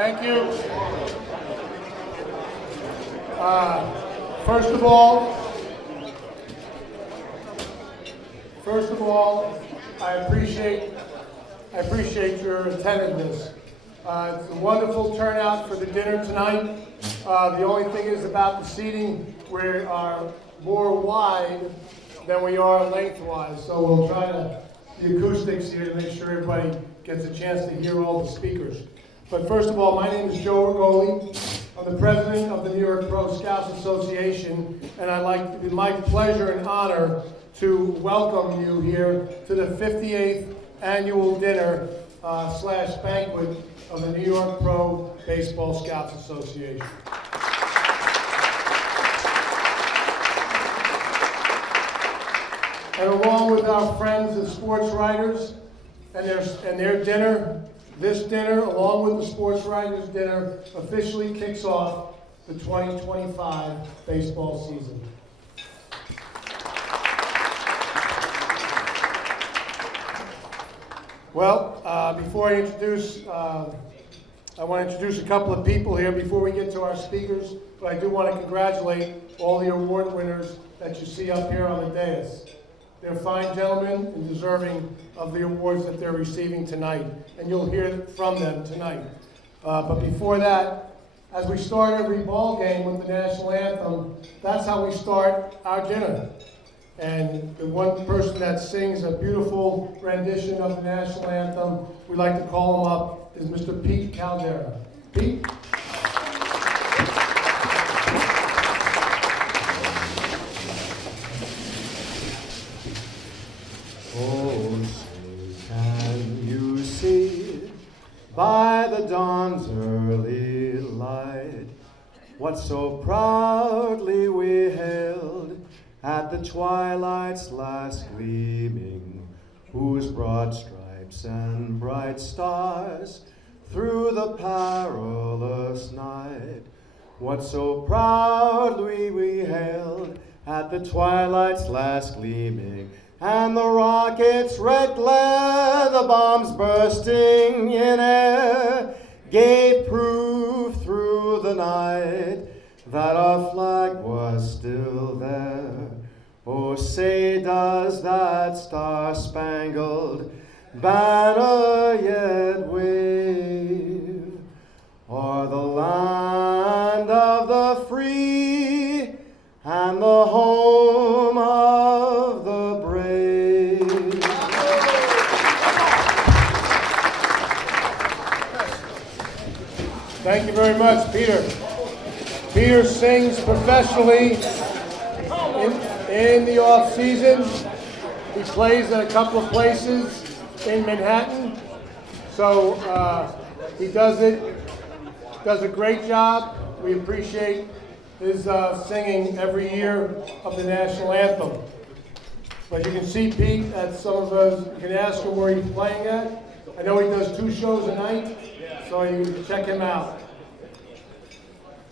Thank you. First of all, I appreciate your attentiveness. It's a wonderful turnout for the dinner tonight. The only thing is about the seating, we are more wide than we are lengthwise, so we'll try the acoustics here to make sure everybody gets a chance to hear all the speakers. But first of all, my name is Joe Rigoli. I'm the president of the New York Pro Scouts Association, and it's my pleasure and honor to welcome you here to the 58th annual dinner / banquet of the New York Pro Baseball Scouts Association. And along with our friends the sports writers and their dinner, this dinner, along with the sports writers' dinner, officially kicks off the 2025 baseball season. Well, before I introduce, I want to introduce a couple of people here before we get to our speakers, but I do want to congratulate all the award winners that you see up here on the dais. They're fine gentlemen and deserving of the awards that they're receiving tonight, and you'll hear from them tonight. But before that, as we start every ball game with the national anthem, that's how we start our dinner. And the one person that sings a beautiful rendition of the national anthem, we like to call him up, is Mr. Pete Caldera. Pete? Oh, say can you see by the dawn's early light what so proudly we hailed at the twilight's last gleaming, whose broad stripes and bright stars through the perilous night, what so proudly we hailed at the twilight's last gleaming, and the rocket's red glare, the bombs bursting in air, gave proof through the night that our flag was still there. Oh, say does that star-spangled banner yet wave o'er the land of the free and the home of the brave? Thank you very much, Peter. Peter sings professionally in the off-season. He plays at a couple of places in Manhattan. So he does a great job. We appreciate his singing every year of the national anthem. But you can see Pete at some of those, you can ask him where he's playing at. I know he does 2 shows a night, so you can check him out.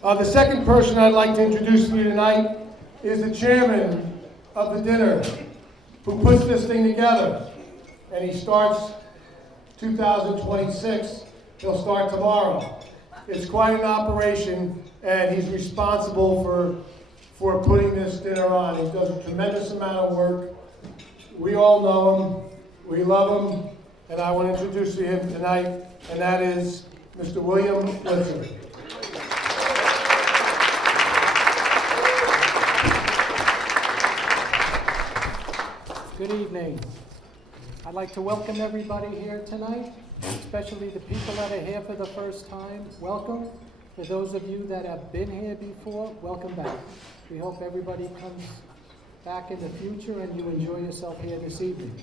The second person I'd like to introduce to you tonight is the chairman of the dinner, who puts this thing together. And he starts 2026. He'll start tomorrow. It's quite an operation, and he's responsible for putting this dinner on. He does a tremendous amount of work. We all know him. We love him. And I want to introduce to him tonight, and that is Mr. William Blitzer. Good evening. I'd like to welcome everybody here tonight, especially the people that are here for the first time. Welcome. For those of you that have been here before, welcome back. We hope everybody comes back in the future and you enjoy yourself here this evening.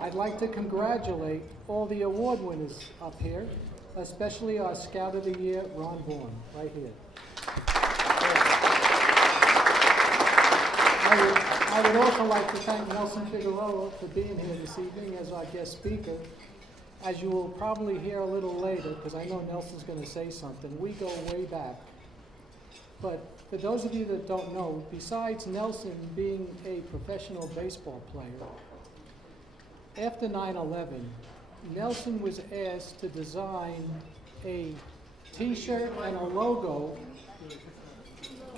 I'd like to congratulate all the award winners up here, especially our Scout of the Year, Ron Vaughn, right here. I would also like to thank Nelson Figueroa for being here this evening as our guest speaker. As you will probably hear a little later, because I know Nelson's going to say something, we go way back. But for those of you that don't know, besides Nelson being a professional baseball player, after 9/11, Nelson was asked to design a t-shirt and a logo.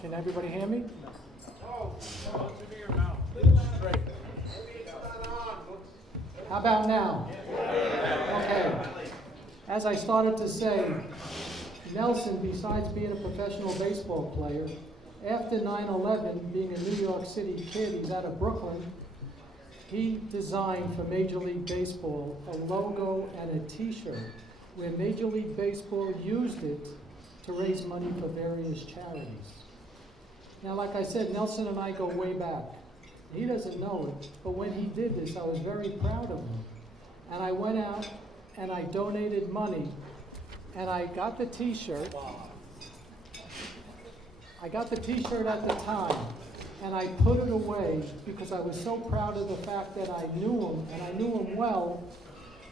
Can everybody hear me? How about now? Okay. As I started to say, Nelson, besides being a professional baseball player, after 9/11, being a New York City kid, he's out of Brooklyn, he designed for Major League Baseball a logo and a t-shirt where Major League Baseball used it to raise money for various charities. Now, like I said, Nelson and I go way back. He doesn't know it, but when he did this, I was very proud of him. And I went out and I donated money, and I got the t-shirt. I got the t-shirt at the time, and I put it away because I was so proud of the fact that I knew him, and I knew him well,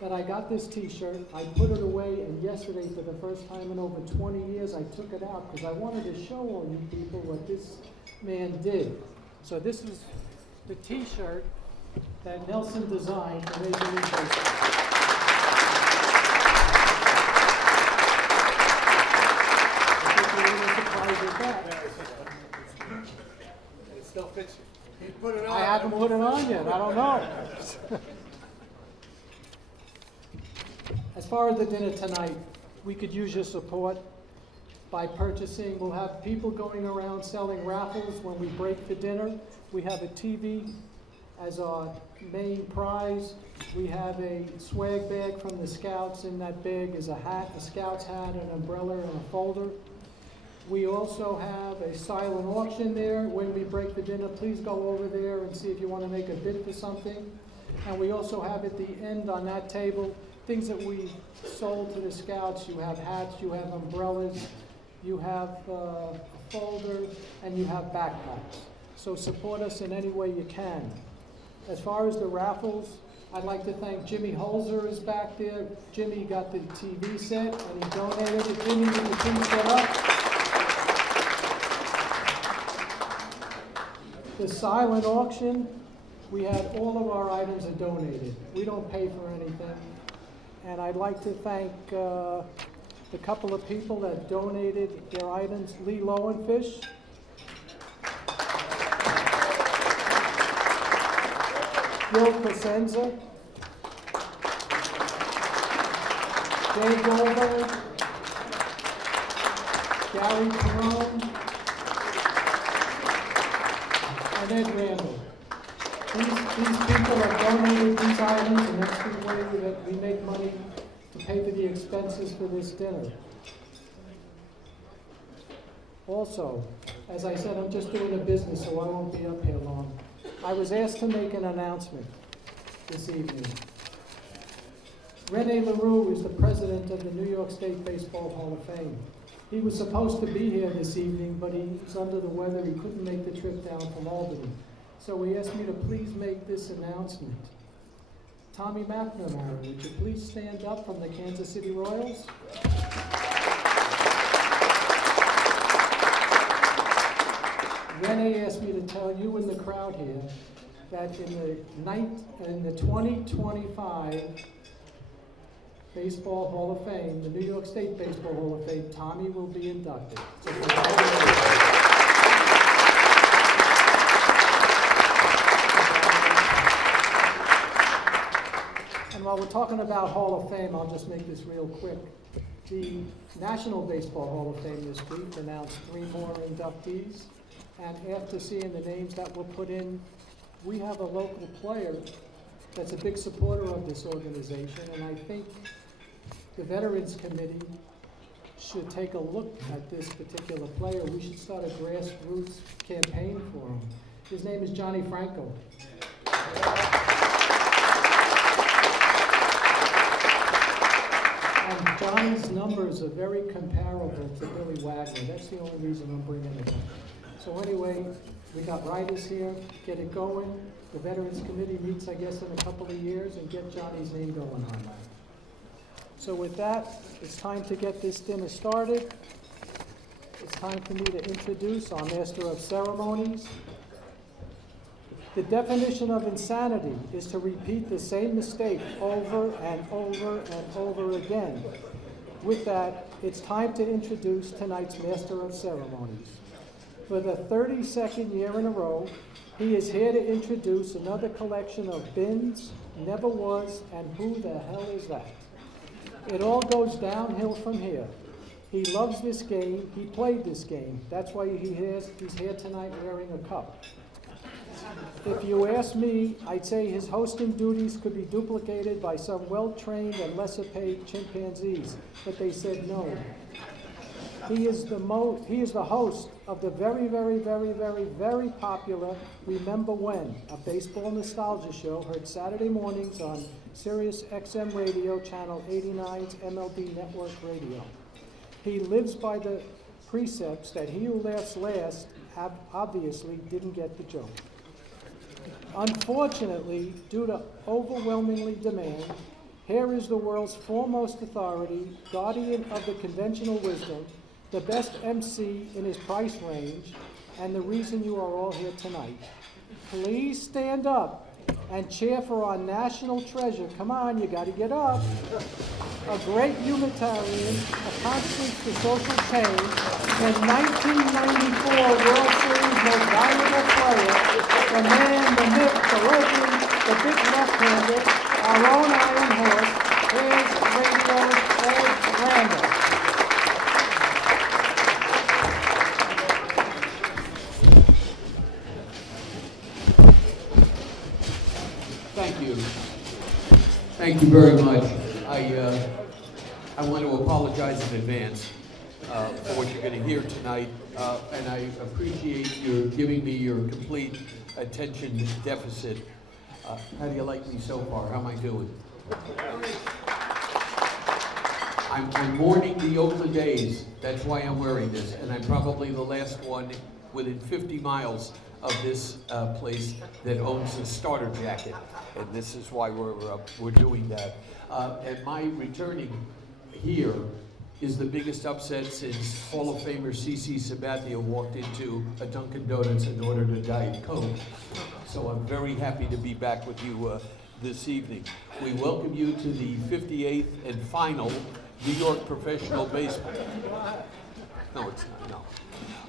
that I got this t-shirt, I put it away, and yesterday, for the first time in over 20 years, I took it out because I wanted to show all you people what this man did. So this is the t-shirt that Nelson designed for Major League Baseball. I think you're a little surprised at that. It still fits you. He put it on. I haven't put it on yet, I don't know. As far as the dinner tonight, we could use your support by purchasing. We'll have people going around selling raffles when we break for dinner. We have a TV as our main prize. We have a swag bag from the Scouts. In that bag is a hat, a Scout's hat, an umbrella, and a folder. We also have a silent auction there. When we break the dinner, please go over there and see if you want to make a bid for something. And we also have at the end on that table things that we sold to the Scouts. You have hats, you have umbrellas, you have a folder, and you have backpacks. So support us in any way you can. As far as the raffles, I'd like to thank Jimmy Holzer is back there. Jimmy got the TV set and he donated it. Jimmy, get the TV set up. The silent auction, we had all of our items are donated. We don't pay for anything. And I'd like to thank the couple of people that donated their items. Lee Lowenfish. Bill Crescenza. Dave Goldberg. Gary Perone. And Ed Randall. These people have donated these items, and that's the way that we make money to pay for the expenses for this dinner. Also, as I said, I'm just doing a business, so I won't be up here long. I was asked to make an announcement this evening. Rene LaRue is the president of the New York State Baseball Hall of Fame. He was supposed to be here this evening, but he's under the weather. He couldn't make the trip down from Albany. So he asked me to please make this announcement. Tommy McNamara, would you please stand up from the Kansas City Royals? Renee asked me to tell you in the crowd here that in the 2025 Baseball Hall of Fame, the New York State Baseball Hall of Fame, Tommy will be inducted. So and while we're talking about Hall of Fame, I'll just make this real quick. The National Baseball Hall of Fame this week announced 3 more inductees. And after seeing the names that were put in, we have a local player that's a big supporter of this organization, and I think the Veterans Committee should take a look at this particular player. We should start a grassroots campaign for him. His name is Johnny Franco. And Johnny's numbers are very comparable to Billy Wagner. That's the only reason I'm bringing it up. So anyway, we got writers here, get it going. The Veterans Committee meets, I guess, in a couple of years and get Johnny's name going on that. So with that, it's time to get this dinner started. It's time for me to introduce our Master of Ceremonies. The definition of insanity is to repeat the same mistake over and over and over again. with that, it's time to introduce tonight's Master of Ceremonies. For the 32nd year in a row, he is here to introduce another collection of bins, never was, and who the hell is that? It all goes downhill from here. He loves this game. He played this game. That's why he's here tonight wearing a cup. If you ask me, I'd say his hosting duties could be duplicated by some well-trained and lesser-paid chimpanzees, but they said no. He is the host of the very, very, very, very, very popular Remember When, a baseball nostalgia show heard Saturday mornings on Sirius XM Radio, Channel 89's MLB Network Radio. He lives by the precepts that he who laughs last obviously didn't get the joke. Unfortunately, due to overwhelmingly demand, here is the world's foremost authority, guardian of the conventional wisdom, the best MC in his price range, and the reason you are all here tonight. Please stand up and cheer for our national treasure. Come on, you gotta get up. A great humanitarian, a constance to social change, and 1994 World Series most valuable player, the man, the myth, the legend, the big left-hander, our own Iron Horse, is Radio's Ed Randall. Thank you very much. I want to apologize in advance for what you're going to hear tonight, and I appreciate your giving me your complete attention deficit. How do you like me so far? How am I doing? I'm mourning the Oakland A's. That's why I'm wearing this, and I'm probably the last one within 50 miles of this place that owns a starter jacket, and this is why we're doing that. And my returning here is the biggest upset since Hall of Famer C.C. Sabathia walked into a Dunkin' Donuts and ordered a Diet Coke. So I'm very happy to be back with you this evening. We welcome you to the 58th and final New York Professional Baseball. No, it's not,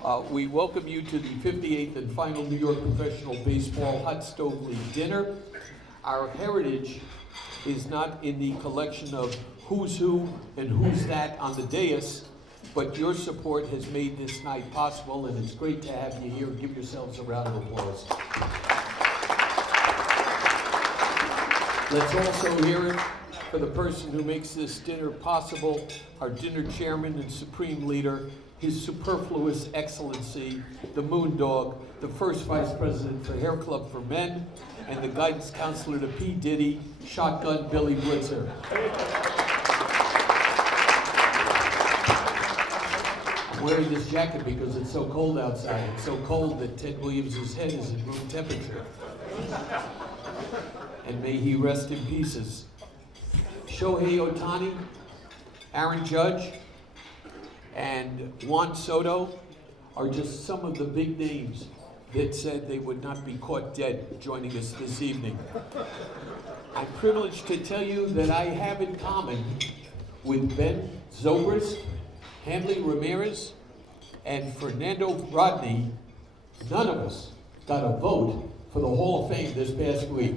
no. We welcome you to the 58th and final New York Professional Baseball Hot Stove League dinner. Our heritage is not in the collection of who's who and who's that on the dais, but your support has made this night possible, and it's great to have you here. Give yourselves a round of applause. Let's also hear it for the person who makes this dinner possible, our dinner chairman and supreme leader, His Superfluous Excellency, the Moondog, the first vice president for Hair Club for Men, and the guidance counselor to P. Diddy, Shotgun Billy Blitzer. I'm wearing this jacket because it's so cold outside. It's so cold that Ted Williams' head is at room temperature. And may he rest in pieces. Shohei Ohtani, Aaron Judge, and Juan Soto are just some of the big names that said they would not be caught dead joining us this evening. I'm privileged to tell you that I have in common with Ben Zobrist, Hanley Ramirez, and Fernando Rodney. None of us got a vote for the Hall of Fame this past week.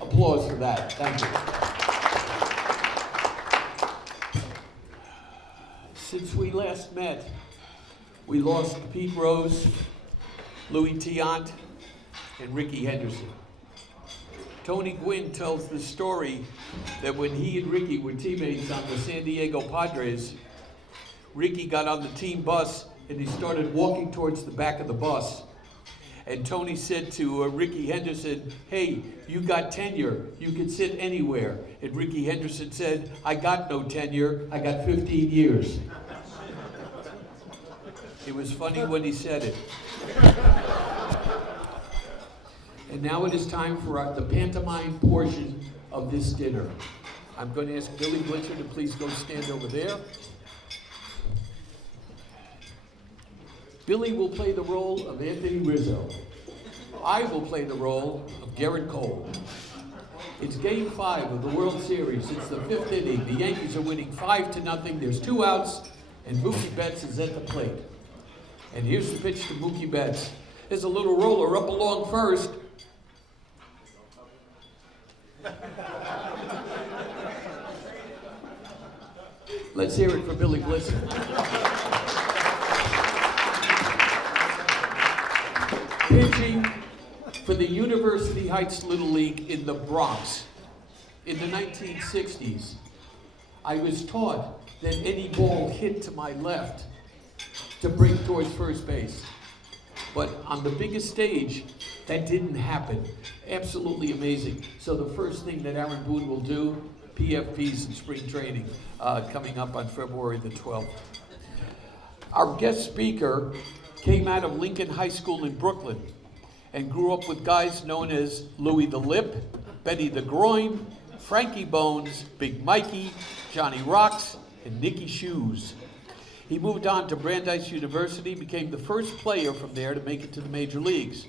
Applause for that. Thank you. Since we last met, we lost Pete Rose, Louis Tiant, and Ricky Henderson. Tony Gwynn tells the story that when he and Ricky were teammates on the San Diego Padres, Ricky got on the team bus and he started walking towards the back of the bus. And Tony said to Ricky Henderson, "Hey, you got tenure. You can sit anywhere." And Ricky Henderson said, "I got no tenure. I got 15 years." It was funny when he said it. And now it is time for the pantomime portion of this dinner. I'm going to ask Billy Blitzer to please go stand over there. Billy will play the role of Anthony Rizzo. I will play the role of Garrett Cole. It's Game 5 of the World Series. It's the 5th inning. The Yankees are winning 5-0. There's 2 outs, and Mookie Betts is at the plate. And here's the pitch to Mookie Betts. There's a little roller up along first. Let's hear it for Billy Blitzer. Pitching for the University Heights Little League in the Bronx in the 1960s. I was taught that any ball hit to my left to break towards first base. But on the biggest stage, that didn't happen. Absolutely amazing. So the first thing that Aaron Boone will do, PFPs in spring training, coming up on February the 12th. Our guest speaker came out of Lincoln High School in Brooklyn and grew up with guys known as Louie the Lip, Benny the Groin, Frankie Bones, Big Mikey, Johnny Rocks, and Nicky Shoes. He moved on to Brandeis University, became the first player from there to make it to the major leagues.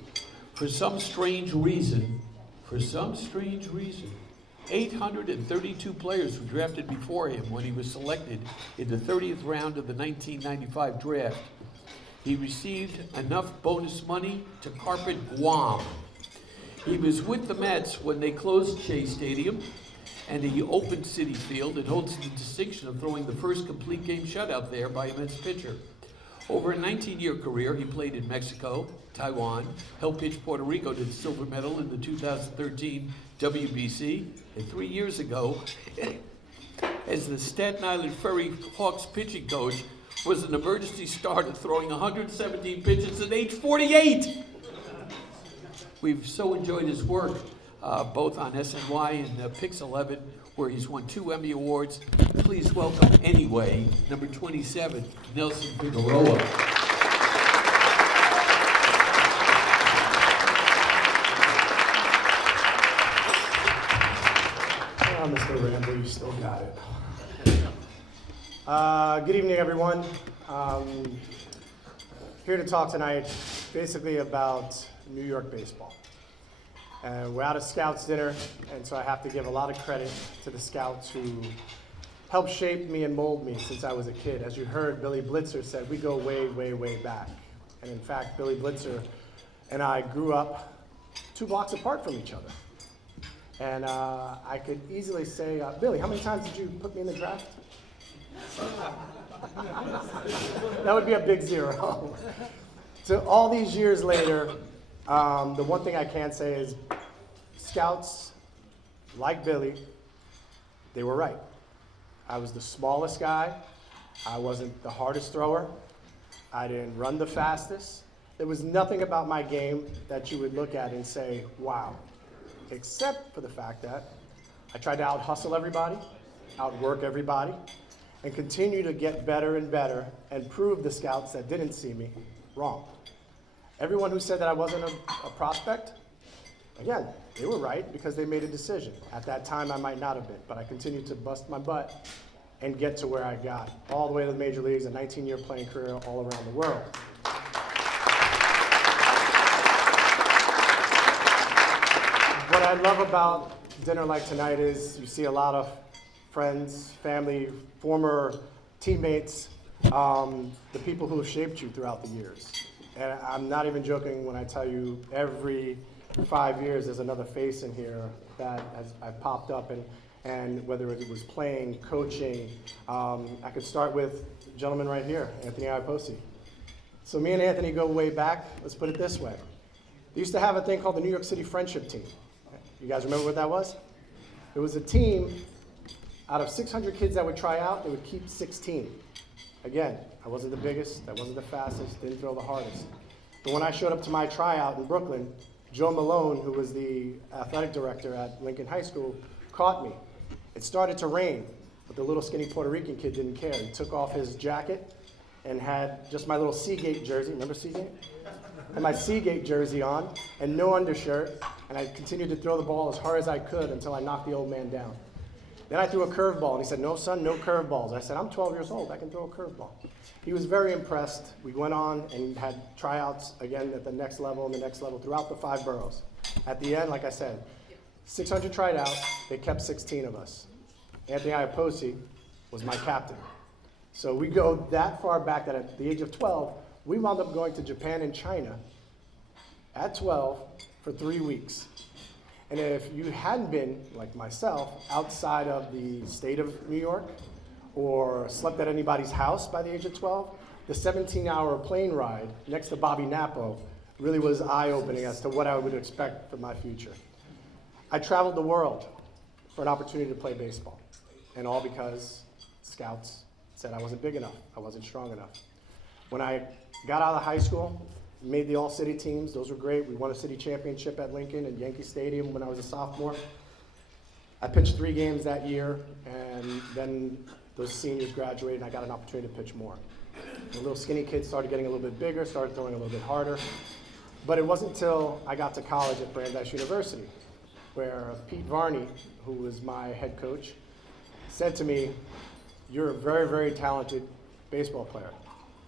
For some strange reason, 832 players were drafted before him when he was selected in the 30th round of the 1995 draft. He received enough bonus money to carpet Guam. He was with the Mets when they closed Shea Stadium and he opened Citi Field and holds the distinction of throwing the first complete game shutout there by a Mets pitcher. Over a 19-year career, he played in Mexico, Taiwan, helped pitch Puerto Rico to the silver medal in the 2013 WBC, and 3 years ago, as the Staten Island Ferry Hawks pitching coach, was an emergency starter throwing 117 pitches at age 48. We've so enjoyed his work, both on SNY and Pix 11, where he's won 2 Emmy Awards. Please welcome, anyway, number 27, Nelson Figueroa. Mr. Randall, you still got it. Good evening, everyone. Here to talk tonight basically about New York baseball. We're out at Scouts dinner, and so I have to give a lot of credit to the Scouts who helped shape me and mold me since I was a kid. As you heard, Billy Blitzer said we go way, way, way back. And in fact, Billy Blitzer and I grew up 2 blocks apart from each other. And I could easily say, Billy, how many times did you put me in the draft? That would be a big 0. So all these years later, the one thing I can say is Scouts, like Billy, they were right. I was the smallest guy. I wasn't the hardest thrower. I didn't run the fastest. There was nothing about my game that you would look at and say, wow. Except for the fact that I tried to out-hustle everybody, outwork everybody, and continue to get better and better and prove the Scouts that didn't see me wrong. Everyone who said that I wasn't a prospect, again, they were right because they made a decision. At that time, I might not have been, but I continued to bust my butt and get to where I got, all the way to the major leagues, a 19-year playing career all around the world. What I love about dinner like tonight is you see a lot of friends, family, former teammates, the people who have shaped you throughout the years. And I'm not even joking when I tell you every 5 years there's another face in here that I've popped up, and whether it was playing, coaching, I could start with the gentleman right here, Anthony Iapoce. So me and Anthony go way back. Let's put it this way. They used to have a thing called the New York City Friendship Team. You guys remember what that was? It was a team, out of 600 kids that would try out, they would keep 16. Again, I wasn't the biggest, I wasn't the fastest, didn't throw the hardest. But when I showed up to my tryout in Brooklyn, Joe Malone, who was the athletic director at Lincoln High School, caught me. It started to rain, but the little skinny Puerto Rican kid didn't care. He took off his jacket and had just my little Seagate jersey. Remember Seagate? Had my Seagate jersey on and no undershirt, and I continued to throw the ball as hard as I could until I knocked the old man down. Then I threw a curveball, and he said, no, son, no curveballs. I said, I'm 12 years old. I can throw a curveball. He was very impressed. We went on and had tryouts again at the next level and the next level throughout the 5 boroughs. At the end, like I said, 600 tried out, they kept 16 of us. Anthony Iapoce was my captain. So we go that far back that at the age of 12, we wound up going to Japan and China at 12 for 3 weeks. And if you hadn't been, like myself, outside of the state of New York or slept at anybody's house by the age of 12, the 17-hour plane ride next to Bobby Napo really was eye-opening as to what I would expect for my future. I traveled the world for an opportunity to play baseball, and all because scouts said I wasn't big enough, I wasn't strong enough. When I got out of high school, made the all-city teams, those were great. We won a city championship at Lincoln and Yankee Stadium when I was a sophomore. I pitched 3 games that year, and then those seniors graduated, and I got an opportunity to pitch more. The little skinny kids started getting a little bit bigger, started throwing a little bit harder. But it wasn't until I got to college at Brandeis University where Pete Varney, who was my head coach, said to me, "You're a very, very talented baseball player.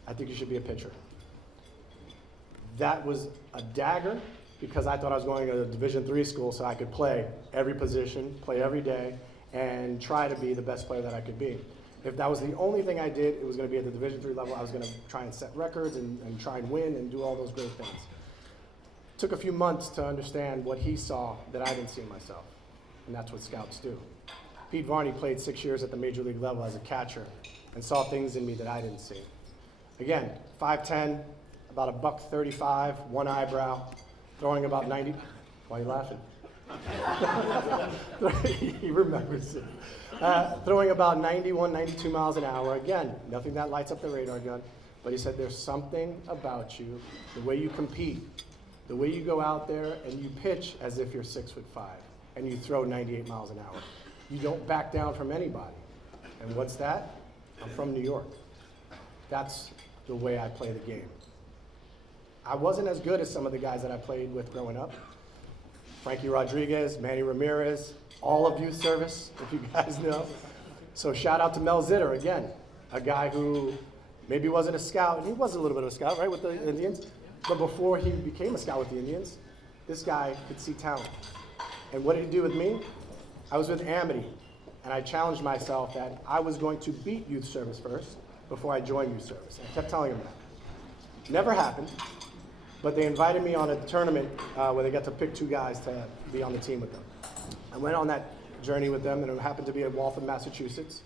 I think you should be a pitcher." That was a dagger because I thought I was going to a Division III school so I could play every position, play every day, and try to be the best player that I could be. If that was the only thing I did, it was going to be at the Division III level. I was going to try and set records and try and win and do all those great things. It took a few months to understand what he saw that I didn't see in myself, and that's what scouts do. Pete Varney played 6 years at the major league level as a catcher and saw things in me that I didn't see. Again, 5'10", about a $135, one eyebrow, throwing about 90. Why are you laughing? He remembers it. Throwing about 91, 92 miles an hour. Again, nothing that lights up the radar gun. But he said, there's something about you, the way you compete, the way you go out there and you pitch as if you're 6'5", and you throw 98 miles an hour. You don't back down from anybody. And what's that? I'm from New York. That's the way I play the game. I wasn't as good as some of the guys that I played with growing up. Frankie Rodriguez, Manny Ramirez, all of youth service, if you guys know. So shout out to Mel Zitter, again, a guy who maybe wasn't a scout, and he was a little bit of a scout, right, with the Indians? But before he became a scout with the Indians, this guy could see talent. And what did he do with me? I was with Amity, and I challenged myself that I was going to beat youth service first before I joined youth service. I kept telling him that. Never happened. But they invited me on a tournament where they got to pick 2 guys to be on the team with them. I went on that journey with them, and it happened to be at Waltham, Massachusetts.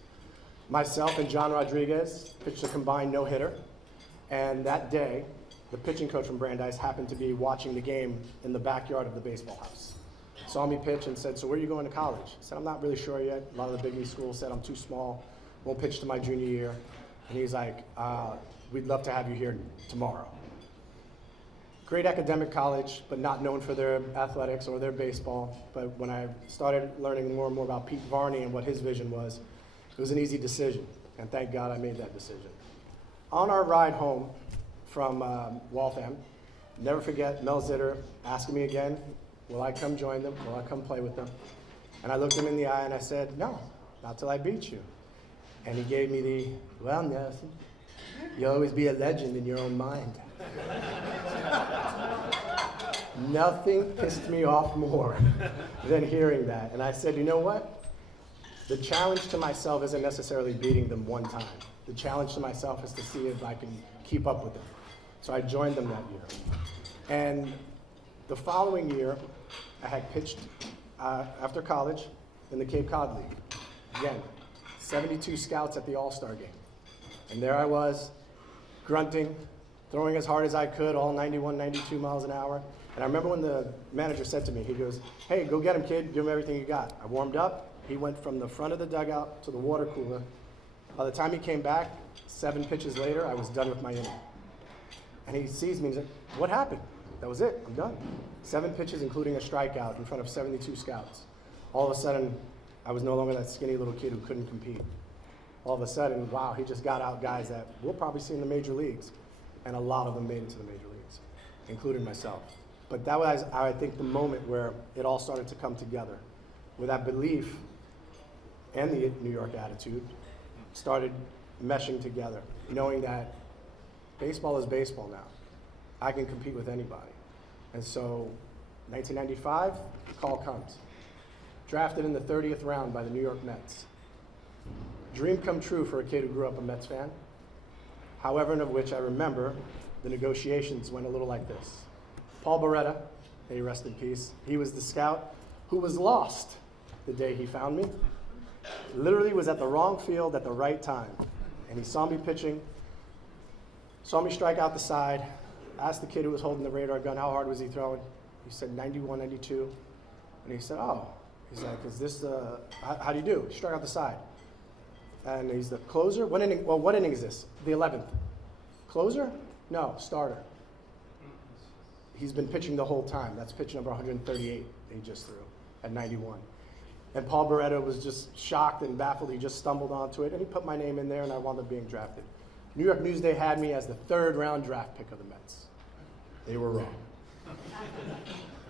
Myself and John Rodriguez pitched a combined no-hitter, and that day, the pitching coach from Brandeis happened to be watching the game in the backyard of the baseball house. Saw me pitch and said, "So where are you going to college?" I said, "I'm not really sure yet. A lot of the big league schools said I'm too small, won't pitch to my junior year." And he's like, "We'd love to have you here tomorrow." Great academic college, but not known for their athletics or their baseball. But when I started learning more and more about Pete Varney and what his vision was, it was an easy decision. And thank God I made that decision. On our ride home from Waltham, never forget Mel Zitter asking me again, will I come join them? Will I come play with them? And I looked him in the eye and I said, "No, not till I beat you." And he gave me the, "Well, Nelson, you'll always be a legend in your own mind." Nothing pissed me off more than hearing that. And I said, you know what? The challenge to myself isn't necessarily beating them one time. The challenge to myself is to see if I can keep up with them. So I joined them that year. And the following year, I had pitched after college in the Cape Cod League. Again, 72 scouts at the All-Star game. And there I was, grunting, throwing as hard as I could, all 91, 92 miles an hour. And I remember when the manager said to me, he goes, "Hey, go get him, kid. Give him everything you got." I warmed up. He went from the front of the dugout to the water cooler. By the time he came back, 7 pitches later, I was done with my inning. And he sees me and he's like, "What happened?" That was it. I'm done. 7 pitches, including a strikeout in front of 72 scouts. All of a sudden, I was no longer that skinny little kid who couldn't compete. All of a sudden, wow, he just got out guys that we'll probably see in the major leagues. And a lot of them made it to the major leagues, including myself. But that was, I think, the moment where it all started to come together, where that belief and the New York attitude started meshing together, knowing that baseball is baseball now. I can compete with anybody. And so 1995, the call comes. drafted in the 30th round by the New York Mets. Dream come true for a kid who grew up a Mets fan. However, of which I remember the negotiations went a little like this. Paul Beretta, may he rest in peace, he was the scout who was lost the day he found me. Literally was at the wrong field at the right time. And he saw me pitching, saw me strike out the side, asked the kid who was holding the radar gun, how hard was he throwing? He said 91, 92. And he said, oh. He's like, is this the, how do you do? He struck out the side. And he's the closer? What inning is this? The 11th. Closer? No, starter. He's been pitching the whole time. That's pitch number 138 that he just threw at 91. And Paul Beretta was just shocked and baffled. He just stumbled onto it, and he put my name in there, and I wound up being drafted. New York Newsday had me as the 3rd round draft pick of the Mets. They were wrong.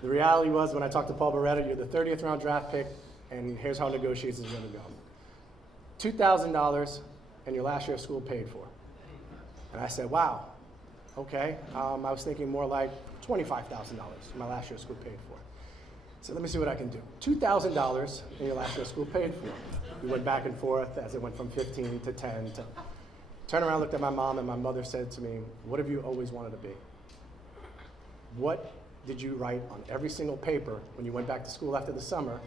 The reality was, when I talked to Paul Beretta, you're the 30th round draft pick, and here's how negotiations are going to go. $2,000 and your last year of school paid for. And I said, wow, okay. I was thinking more like $25,000 for my last year of school paid for. So let me see what I can do. $2,000 and your last year of school paid for. We went back and forth as it went from 15 to 10 to turn around, looked at my mom, and my mother said to me, what have you always wanted to be? What did you write on every single paper when you went back to school after the summer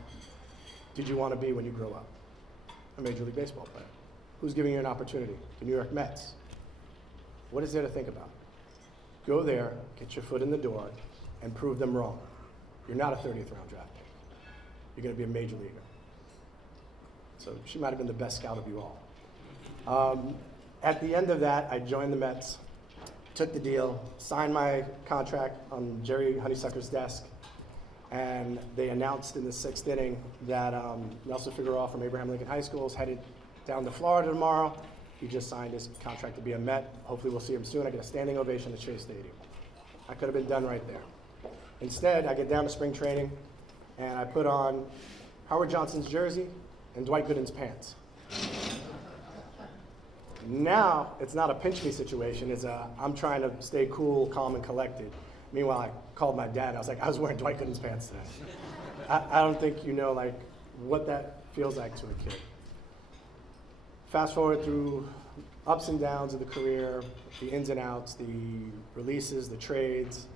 did you want to be when you grow up? A Major League Baseball player. Who's giving you an opportunity? The New York Mets. What is there to think about? Go there, get your foot in the door, and prove them wrong. You're not a 30th round draft pick. You're going to be a major leaguer. So she might have been the best scout of you all. At the end of that, I joined the Mets, took the deal, signed my contract on Jerry Honeysucker's desk, and they announced in the 6th inning that Nelson Figueroa from Abraham Lincoln High School is headed down to Florida tomorrow. He just signed his contract to be a Met. Hopefully we'll see him soon. I get a standing ovation at Shea Stadium. I could have been done right there. Instead, I get down to spring training, and I put on Howard Johnson's jersey and Dwight Gooden's pants. Now, it's not a pinch me situation. It's I'm trying to stay cool, calm, and collected. Meanwhile, I called my dad. I was like, I was wearing Dwight Gooden's pants today. I don't think you know like what that feels like to a kid. Fast forward through ups and downs of the career, the ins and outs, the releases, the trades.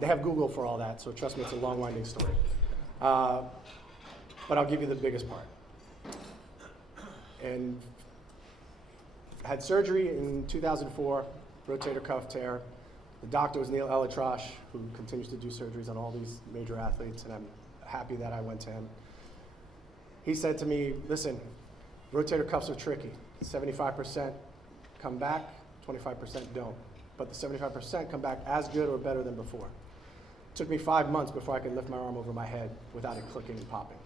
They have Google for all that, so trust me, it's a long, winding story. But I'll give you the biggest part. And had surgery in 2004, rotator cuff tear. The doctor was Neil Elatrash, who continues to do surgeries on all these major athletes, and I'm happy that I went to him. He said to me, listen, rotator cuffs are tricky. 75% come back, 25% don't. But the 75% come back as good or better than before. It took me 5 months before I could lift my arm over my head without it clicking and popping.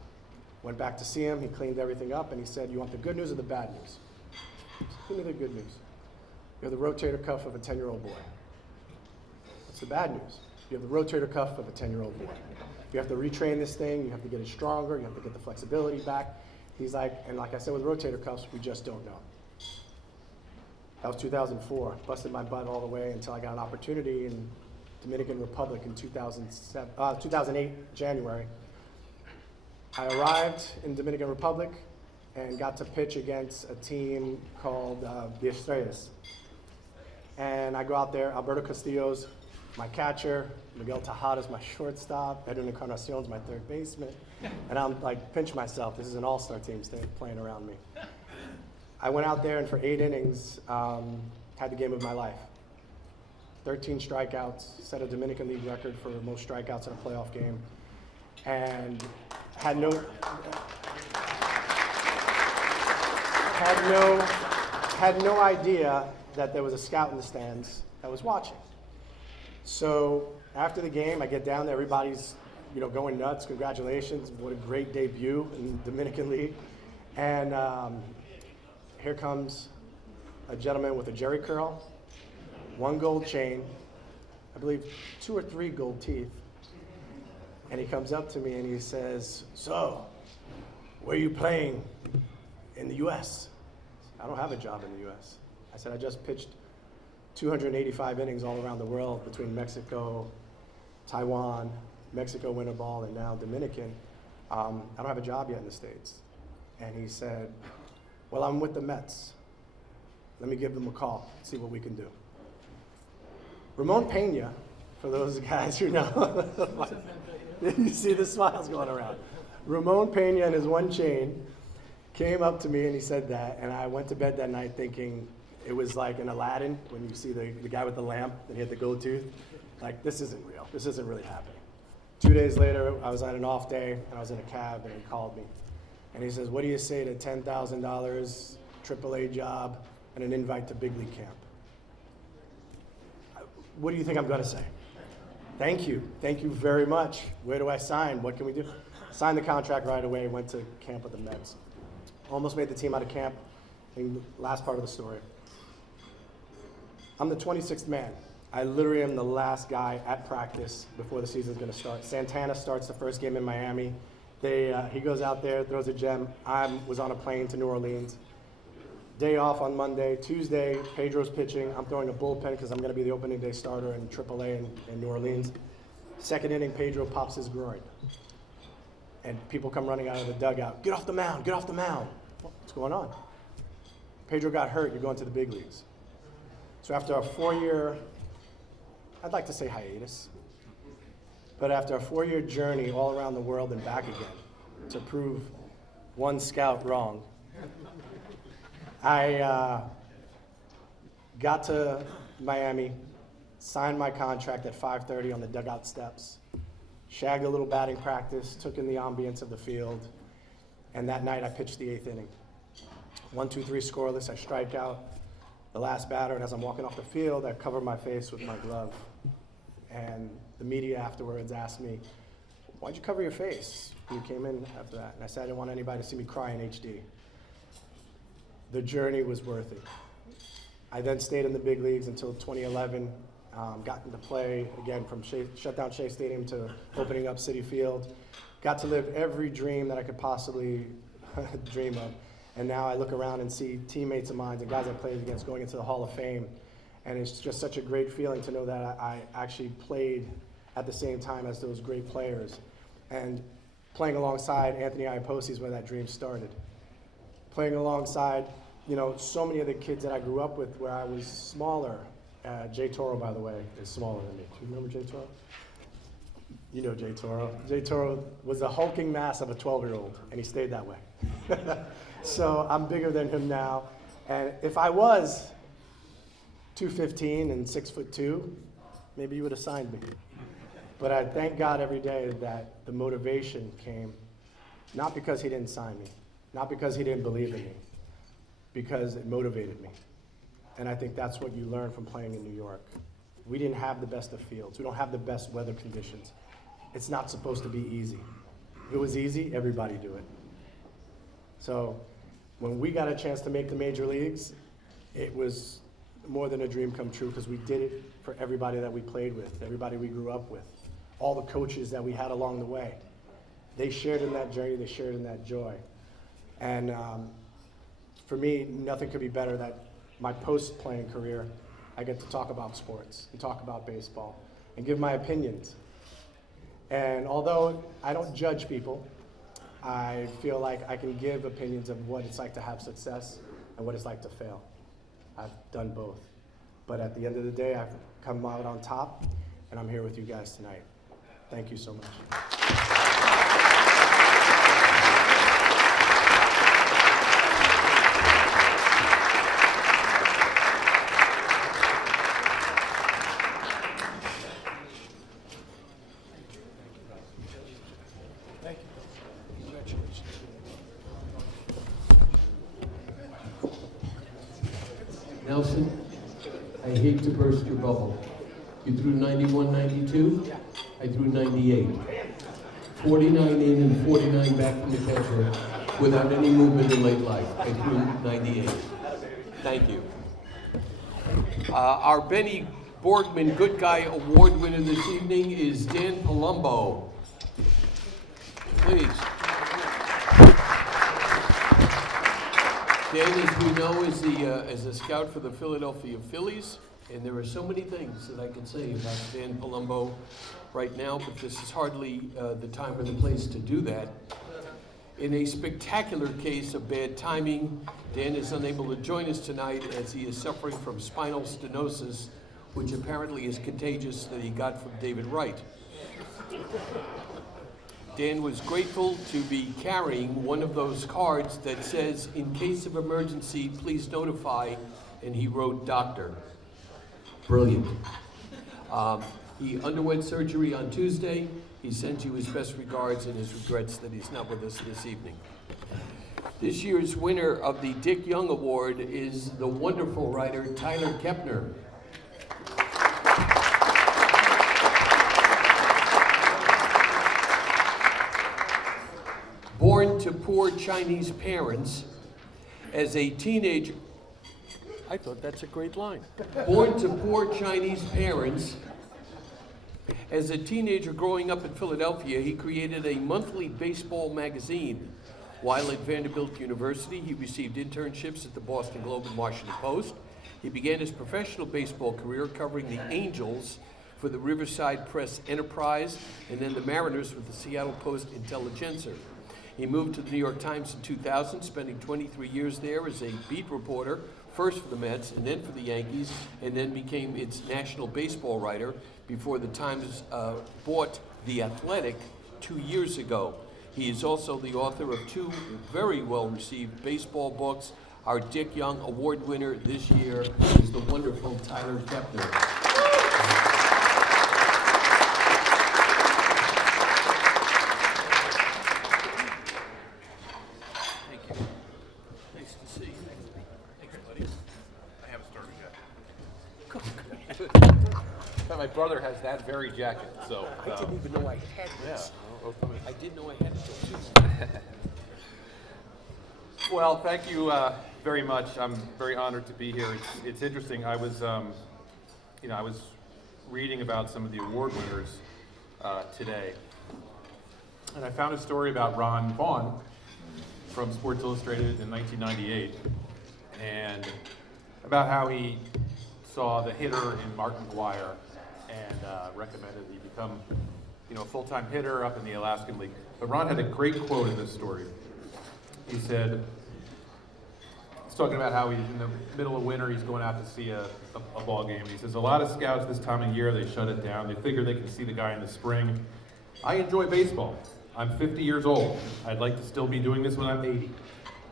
Went back to see him, he cleaned everything up, and he said, you want the good news or the bad news? I said, give me the good news. You have the rotator cuff of a 10-year-old boy. What's the bad news? You have the rotator cuff of a 10-year-old boy. You have to retrain this thing, you have to get it stronger, you have to get the flexibility back. He's like, and like I said with rotator cuffs, we just don't know. That was 2004. Busted my butt all the way until I got an opportunity in Dominican Republic in 2008, January. I arrived in Dominican Republic and got to pitch against a team called the Estrellas. And I go out there, Alberto Castillo's my catcher, Miguel Tejada's my shortstop, Edwin Encarnacion's my third baseman. And I'm like, pinch myself, this is an all-star team playing around me. I went out there and for 8 innings, had the game of my life. 13 strikeouts, set a Dominican League record for most strikeouts in a playoff game, and had no idea that there was a scout in the stands that was watching. So after the game, I get down there, everybody's going nuts, congratulations, what a great debut in the Dominican League. And here comes a gentleman with a jerry curl, 1 gold chain, I believe 2 or 3 gold teeth. And he comes up to me and he says, so, where are you playing in the US? I don't have a job in the US. I said, I just pitched 285 innings all around the world between Mexico, Taiwan, Mexico winter ball, and now Dominican. I don't have a job yet in the States. And he said, well, I'm with the Mets. Let me give them a call, see what we can do. Ramon Pena, for those guys who know, you see the smiles going around. Ramon Pena and his one chain came up to me and he said that, and I went to bed that night thinking it was like in Aladdin when you see the guy with the lamp and he had the gold tooth. Like, this isn't real. This isn't really happening. 2 days later, I was on an off day and I was in a cab and he called me. And he says, what do you say to $10,000, AAA job, and an invite to big league camp? What do you think I'm gonna say? Thank you very much. Where do I sign? What can we do? Signed the contract right away, went to camp with the Mets. Almost made the team out of camp. And last part of the story. I'm the 26th man. I literally am the last guy at practice before the season's gonna start. Santana starts the first game in Miami. He goes out there, throws a gem. I was on a plane to New Orleans. Day off on Monday. Tuesday, Pedro's pitching. I'm throwing a bullpen because I'm gonna be the opening day starter in AAA in New Orleans. Second inning, Pedro pops his groin. And people come running out of the dugout. Get off the mound, get off the mound. What's going on? Pedro got hurt, you're going to the big leagues. So after a 4-year, I'd like to say hiatus, but after a 4-year journey all around the world and back again to prove one scout wrong, I got to Miami, signed my contract at 5:30 on the dugout steps, shagged a little batting practice, took in the ambience of the field, and that night I pitched the 8th inning. 1-2-3 scoreless, I strike out the last batter, and as I'm walking off the field, I cover my face with my glove. And the media afterwards asked me, why'd you cover your face when you came in after that? And I said, I didn't want anybody to see me cry in HD. The journey was worth it. I then stayed in the big leagues until 2011, got into play again from shut down Shea Stadium to opening up Citi Field. Got to live every dream that I could possibly dream of. And now I look around and see teammates of mine and guys I played against going into the Hall of Fame. And it's just such a great feeling to know that I actually played at the same time as those great players. And playing alongside Anthony Iapoce is where that dream started. Playing alongside, so many of the kids that I grew up with where I was smaller. Jay Toro, by the way, is smaller than me. Do you remember Jay Toro? You know Jay Toro. Jay Toro was a hulking mass of a 12-year-old, and he stayed that way. So I'm bigger than him now. And if I was 215 and 6'2", maybe you would have signed me. But I thank God every day that the motivation came, not because he didn't sign me, not because he didn't believe in me, because it motivated me. And I think that's what you learn from playing in New York. We didn't have the best of fields. We don't have the best weather conditions. It's not supposed to be easy. If it was easy, everybody do it. So when we got a chance to make the major leagues, it was more than a dream come true because we did it for everybody that we played with, everybody we grew up with, all the coaches that we had along the way. They shared in that journey, they shared in that joy. And for me, nothing could be better that my post-playing career, I get to talk about sports and talk about baseball and give my opinions. And although I don't judge people, I feel like I can give opinions of what it's like to have success and what it's like to fail. I've done both. But at the end of the day, I've come out on top, and I'm here with you guys tonight. Thank you so much. Nelson, I hate to burst your bubble. You threw 91, 92? I threw 98. 49 in and 49 back from the catcher without any movement in late life. I threw 98. Thank you. Our Benny Borgman Good Guy Award winner this evening is Dan Palumbo. Please. Dan, as we know, is a scout for the Philadelphia Phillies, and there are so many things that I could say about Dan Palumbo right now, but this is hardly the time or the place to do that. In a spectacular case of bad timing, Dan is unable to join us tonight as he is suffering from spinal stenosis, which apparently is contagious, that he got from David Wright. Dan was grateful to be carrying one of those cards that says, "In case of emergency, please notify," and he wrote "Doctor." Brilliant. He underwent surgery on Tuesday. He sends you his best regards and his regrets that he's not with us this evening. This year's winner of the Dick Young Award is the wonderful writer Tyler Kepner. Born to poor Chinese parents, as a teenager, I thought that's a great line. Born to poor Chinese parents, as a teenager growing up in Philadelphia, he created a monthly baseball magazine. While at Vanderbilt University, he received internships at the Boston Globe and Washington Post. He began his professional baseball career covering the Angels for the Riverside Press Enterprise, and then the Mariners with the Seattle Post-Intelligencer. He moved to the New York Times in 2000, spending 23 years there as a beat reporter, first for the Mets and then for the Yankees, and then became its national baseball writer before the Times bought The Athletic 2 years ago. He is also the author of 2 very well-received baseball books. Our Dick Young Award winner this year is the wonderful Tyler Kepner. My brother has that very jacket, so. I didn't even know I had this. Yeah. I didn't know I had it till Tuesday. Well, thank you very much. I'm very honored to be here. It's interesting. I was reading about some of the award winners today, and I found a story about Vaughn from Sports Illustrated in 1998, and about how he saw the hitter in Martin McGuire and recommended he become, a full-time hitter up in the Alaskan League. But Ron had a great quote in this story. He said, he's talking about how he's in the middle of winter, he's going out to see a ball game. He says, "A lot of scouts this time of year, they shut it down. They figure they can see the guy in the spring. I enjoy baseball. I'm 50 years old. I'd like to still be doing this when I'm 80.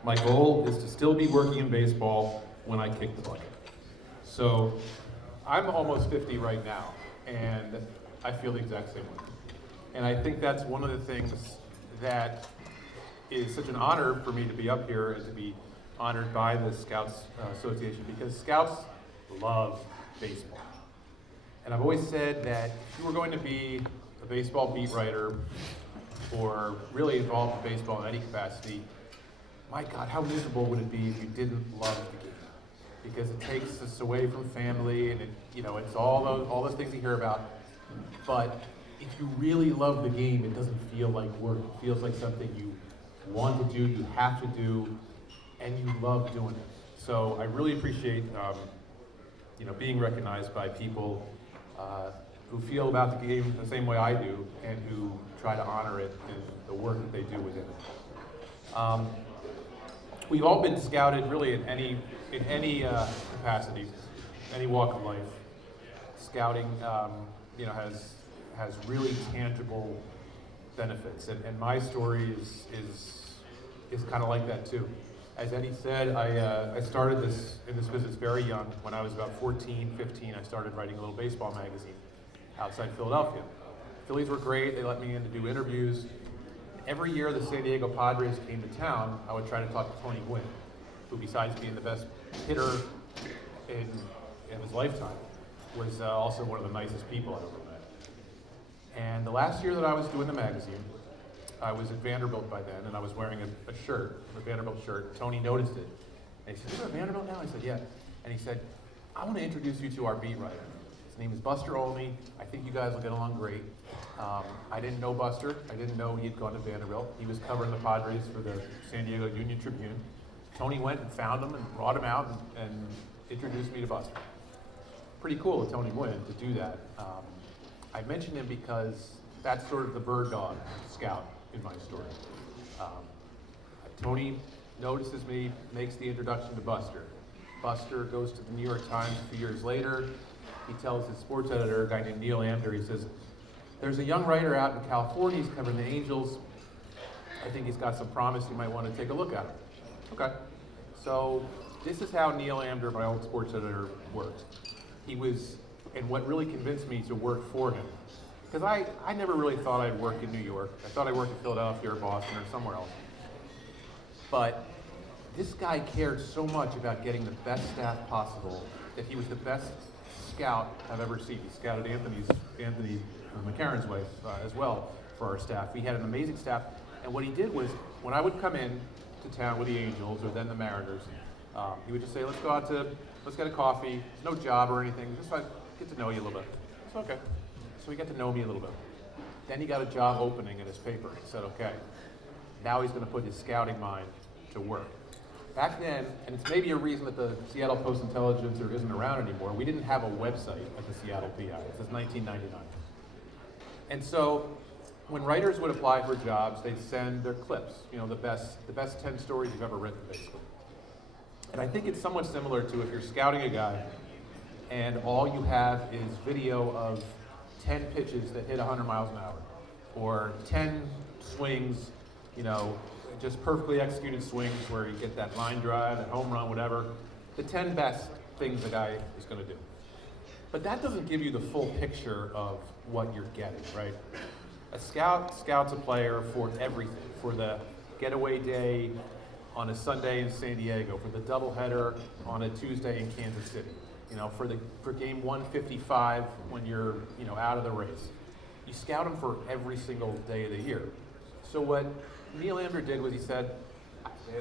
My goal is to still be working in baseball when I kick the bucket." So I'm almost 50 right now, and I feel the exact same way. And I think that's one of the things that is such an honor for me to be up here and to be honored by the Scouts Association, because Scouts love baseball. And I've always said that if you were going to be a baseball beat writer or really involved in baseball in any capacity, my God, how miserable would it be if you didn't love the game? Because it takes us away from family, and it's all those things you hear about. But if you really love the game, it doesn't feel like work. It feels like something you want to do, you have to do, and you love doing it. So I really appreciate being recognized by people who feel about the game the same way I do, and who try to honor it in the work that they do within it. We've all been scouted really in any capacity, any walk of life. Scouting, has really tangible benefits, and my story is kind of like that too. As Eddie said, I started in this business very young. When I was about 14, 15, I started writing a little baseball magazine outside Philadelphia. Phillies were great. They let me in to do interviews. Every year the San Diego Padres came to town, I would try to talk to Tony Gwynn, who besides being the best hitter in his lifetime, was also one of the nicest people I've ever met. And the last year that I was doing the magazine, I was at Vanderbilt by then, and I was wearing a Vanderbilt shirt. Tony noticed it. And he said, "You're at Vanderbilt now?" I said, "Yeah." And he said, "I want to introduce you to our beat writer. His name is Buster Olney. I think you guys will get along great." I didn't know Buster. I didn't know he had gone to Vanderbilt. He was covering the Padres for the San Diego Union Tribune. Tony went and found him and brought him out and introduced me to Buster. Pretty cool of Tony Gwynn to do that. I mentioned him because that's sort of the bird dog scout in my story. Tony notices me, makes the introduction to Buster. Buster goes to the New York Times a few years later. He tells his sports editor, a guy named Neil Amder, he says, there's a young writer out in California, he's covering the Angels. I think he's got some promise, you might want to take a look at him. Okay. So this is how Neil Amder, my old sports editor, worked. He was, and what really convinced me to work for him, because I never really thought I'd work in New York. I thought I'd work in Philadelphia or Boston or somewhere else. But this guy cared so much about getting the best staff possible that he was the best scout I've ever seen. He scouted Anthony McCarron's wife as well for our staff. We had an amazing staff, and what he did was, when I would come in to town with the Angels or then the Mariners, he would just say, let's get a coffee. There's no job or anything, just like get to know you a little bit. It's okay. So he got to know me a little bit. Then he got a job opening in his paper. He said, okay, now he's going to put his scouting mind to work. Back then, and it's maybe a reason that the Seattle Post-Intelligencer isn't around anymore, we didn't have a website at the Seattle PI. This is 1999. And so when writers would apply for jobs, they'd send their clips, you know, the best 10 stories you've ever written, basically. And I think it's somewhat similar to if you're scouting a guy and all you have is video of 10 pitches that hit 100 miles an hour, or 10 swings, you know, just perfectly executed swings where you get that line drive, that home run, whatever, the 10 best things a guy is going to do. But that doesn't give you the full picture of what you're getting, right? A scout scouts a player for everything, for the getaway day on a Sunday in San Diego, for the doubleheader on a Tuesday in Kansas City, you know, for game 155 when you're, you know, out of the race. You scout them for every single day of the year. So what Neil Amder did was he said,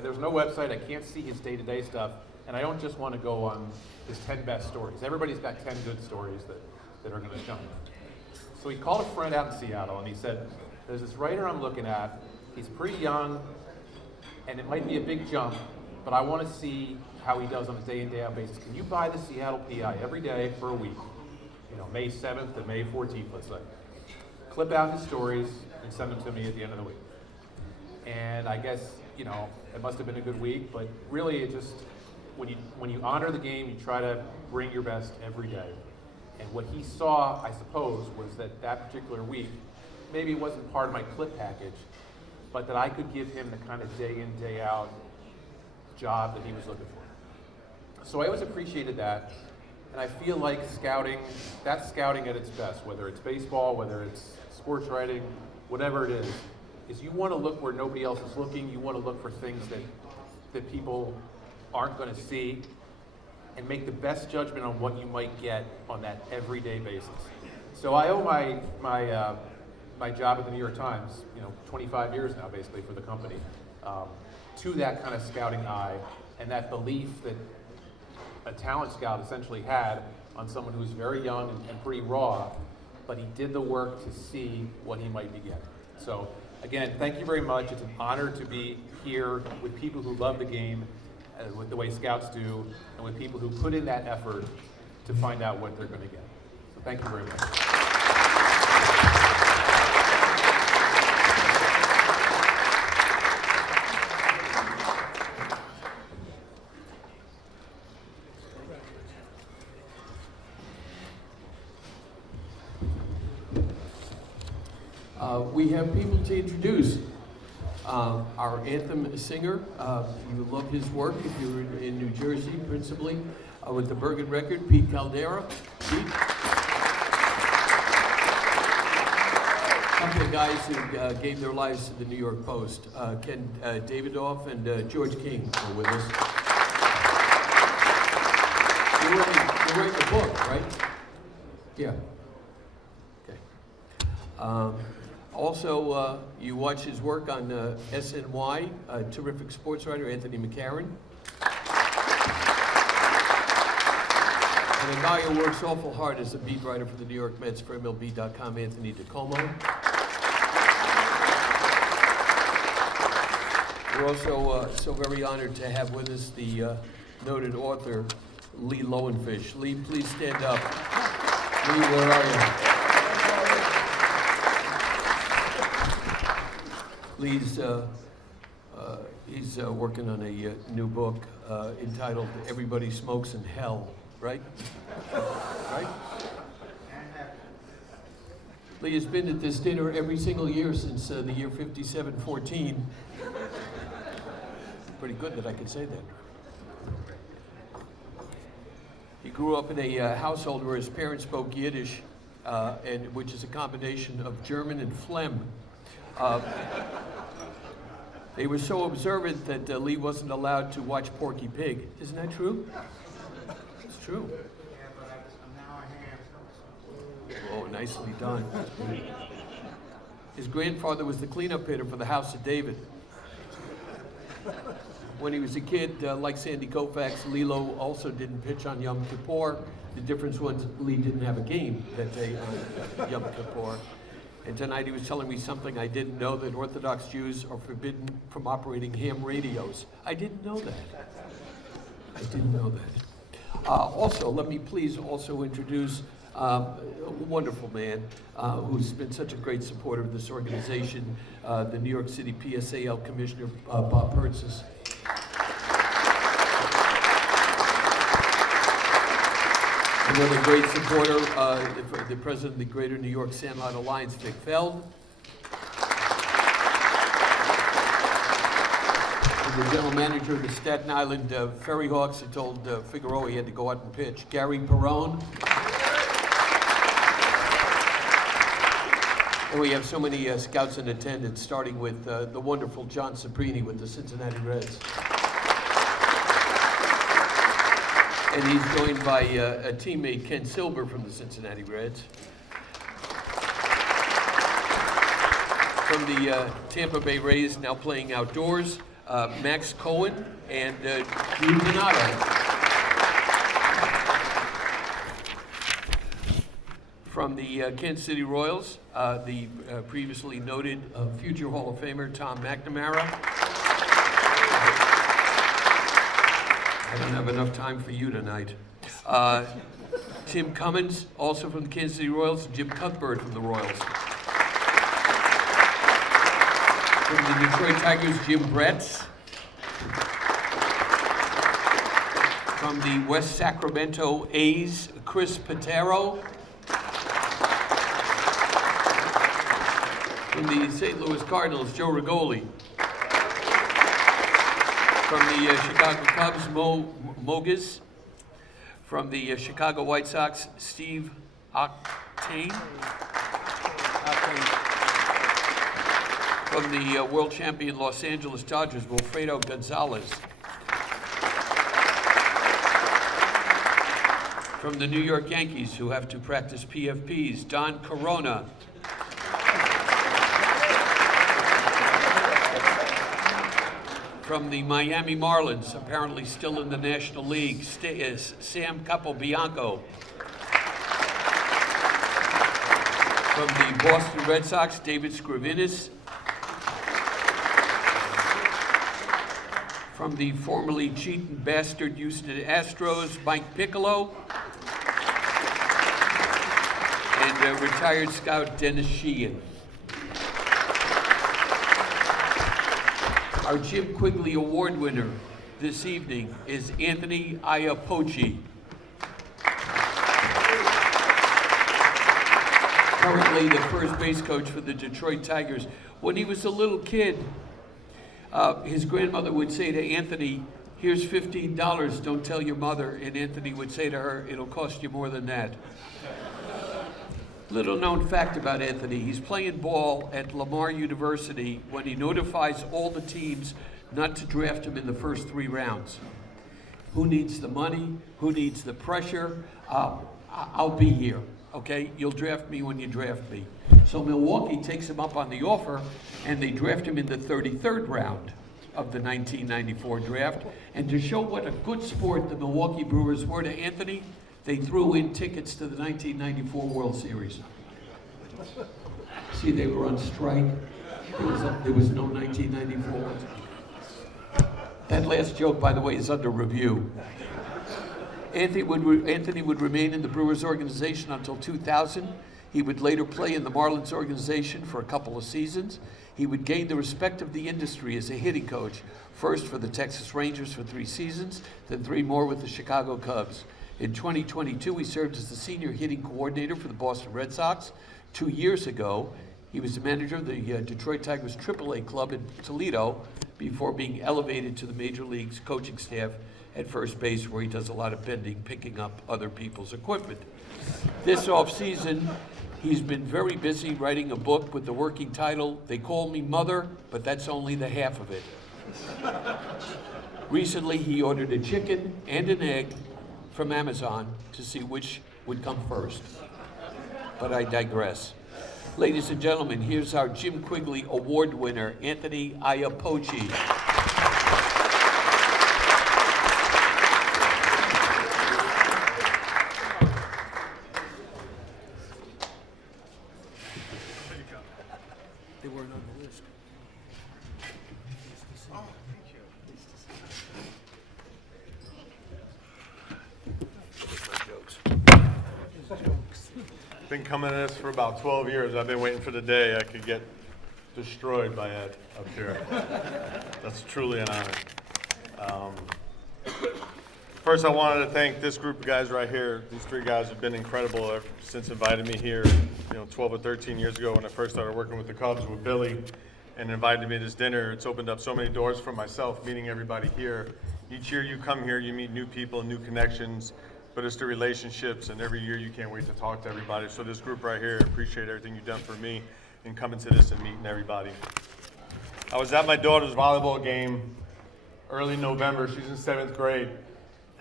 there's no website, I can't see his day-to-day stuff, and I don't just want to go on his 10 best stories. Everybody's got 10 good stories that are going to jump. So he called a friend out in Seattle and he said, there's this writer I'm looking at, he's pretty young, and it might be a big jump, but I want to see how he does on a day-in, day-out basis. Can you buy the Seattle PI every day for a week? You know, May 7th to May 14th, let's say. Clip out his stories and send them to me at the end of the week. And I guess, you know, it must have been a good week, but really it just, when you honor the game, you try to bring your best every day. And what he saw, I suppose, was that particular week, maybe it wasn't part of my clip package, but that I could give him the kind of day in, day out job that he was looking for. So I always appreciated that, and I feel like scouting, that's scouting at its best, whether it's baseball, whether it's sports writing, whatever it is you want to look where nobody else is looking, you want to look for things that people aren't going to see, and make the best judgment on what you might get on that everyday basis. So I owe my job at the New York Times, you know, 25 years now basically for the company, to that kind of scouting eye and that belief that a talent scout essentially had on someone who's very young and pretty raw, but he did the work to see what he might be getting. So again, thank you very much. It's an honor to be here with people who love the game, with the way scouts do, and with people who put in that effort to find out what they're going to get. So thank you very much. We have people to introduce. Our anthem singer, you love his work if you're in New Jersey, principally, with the Bergen record, Pete Caldera. Pete. A couple of guys who gave their lives to the New York Post. Ken Davidoff and George King are with us. You're writing a book, right? Yeah. Okay. Also, you watch his work on SNY, a terrific sports writer, Anthony McCarron. And a guy who works awful hard as a beat writer for the New York Mets for MLB.com, Anthony DiComo. We're also so very honored to have with us the noted author, Lee Lowenfish. Lee, please stand up. Lee, where are you? Lee's He's working on a new book entitled Everybody Smokes in Hell, right? Right? Lee has been at this dinner every single year since the year 5714. Pretty good that I could say that. He grew up in a household where his parents spoke Yiddish, which is a combination of German and phlegm. They were so observant that Lee wasn't allowed to watch Porky Pig. Isn't that true? It's true. Oh, nicely done. His grandfather was the cleanup hitter for the House of David. When he was a kid, like Sandy Koufax, Lilo also didn't pitch on Yom Kippur. The difference was Lee didn't have a game that day on Yom Kippur. And tonight he was telling me something I didn't know, that Orthodox Jews are forbidden from operating ham radios. I didn't know that. I didn't know that. Also, let me please also introduce a wonderful man who's been such a great supporter of this organization, the New York City PSAL Commissioner, Bob Pertzis. Another great supporter, the president of the Greater New York Sandlot Alliance, Vic Feld. And the general manager of the Staten Island Ferry Hawks, who told Figueroa he had to go out and pitch, Gary Perrone. And we have so many scouts in attendance, starting with the wonderful John Saprini with the Cincinnati Reds. And he's joined by a teammate, Ken Silber, from the Cincinnati Reds. From the Tampa Bay Rays, now playing outdoors, Max Cohen and Drew Donato. From the Kansas City Royals, the previously noted future Hall of Famer, Tom McNamara. I don't have enough time for you tonight. Tim Cummins, also from the Kansas City Royals, Jim Cuthbert from the Royals. From the Detroit Tigers, Jim Bretz. From the West Sacramento A's, Chris Patero. From the St. Louis Cardinals, Joe Rigoli. From the Chicago Cubs, Mo Mogus. From the Chicago White Sox, Steve Octane. From the world champion Los Angeles Dodgers, Wilfredo Gonzalez. From the New York Yankees, who have to practice PFPs, Don Corona. From the Miami Marlins, apparently still in the National League, is Sam Capobianco. From the Boston Red Sox, David Scrivinis. From the formerly cheating bastard Houston Astros, Mike Piccolo. And retired scout Dennis Sheehan. Our Jim Quigley Award winner this evening is Anthony Iapoce. Currently the first base coach for the Detroit Tigers. When he was a little kid, his grandmother would say to Anthony, "Here's $15, don't tell your mother." And Anthony would say to her, "It'll cost you more than that." Little known fact about Anthony, he's playing ball at Lamar University when he notifies all the teams not to draft him in the first 3 rounds. Who needs the money? Who needs the pressure? I'll be here, okay? You'll draft me when you draft me. So Milwaukee takes him up on the offer, and they draft him in the 33rd round of the 1994 draft. And to show what a good sport the Milwaukee Brewers were to Anthony, they threw in tickets to the 1994 World Series. See, they were on strike. There was no 1994. That last joke, by the way, is under review. Anthony would remain in the Brewers organization until 2000. He would later play in the Marlins organization for a couple of seasons. He would gain the respect of the industry as a hitting coach, first for the Texas Rangers for 3 seasons, then 3 more with the Chicago Cubs. In 2022, he served as the senior hitting coordinator for the Boston Red Sox. 2 years ago, he was the manager of the Detroit Tigers AAA club in Toledo before being elevated to the Major League's coaching staff at first base, where he does a lot of bending, picking up other people's equipment. This offseason, he's been very busy writing a book with the working title, They Call Me Mother, but that's only the half of it. Recently, he ordered a chicken and an egg from Amazon to see which would come first. But I digress. Ladies and gentlemen, here's our Jim Quigley Award winner, Anthony Iapoce. They weren't on the list. Been coming at this for about 12 years. I've been waiting for the day I could get destroyed by Ed up here. That's truly an honor. First, I wanted to thank this group of guys right here. These 3 guys have been incredible ever since invited me here, 12 or 13 years ago when I first started working with the Cubs with Billy and invited me to this dinner. It's opened up so many doors for myself, meeting everybody here. Each year you come here, you meet new people and new connections, but it's the relationships, and every year you can't wait to talk to everybody. So this group right here, appreciate everything you've done for me in coming to this and meeting everybody. I was at my daughter's volleyball game early November. She's in 7th grade.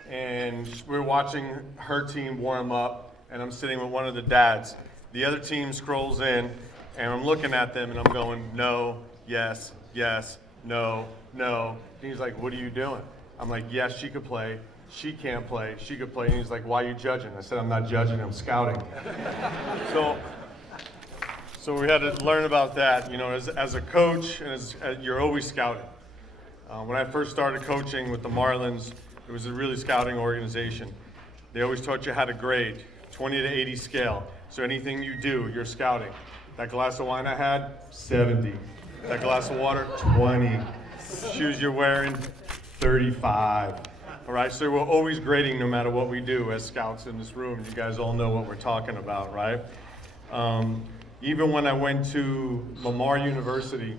And we're watching her team warm up, and I'm sitting with one of the dads. The other team scrolls in, and I'm looking at them, and I'm going, no, yes, yes, no, no. And he's like, what are you doing? I'm like, yes, she could play. She can't play. She could play. And he's like, why are you judging? I said, I'm not judging. I'm scouting. So we had to learn about that. As a coach, and you're always scouting. When I first started coaching with the Marlins, it was a really scouting organization. They always taught you how to grade, 20 to 80 scale. So anything you do, you're scouting. That glass of wine I had, 70. That glass of water, 20. Shoes you're wearing, 35. All right, so we're always grading no matter what we do as scouts in this room. You guys all know what we're talking about, right? Even when I went to Lamar University,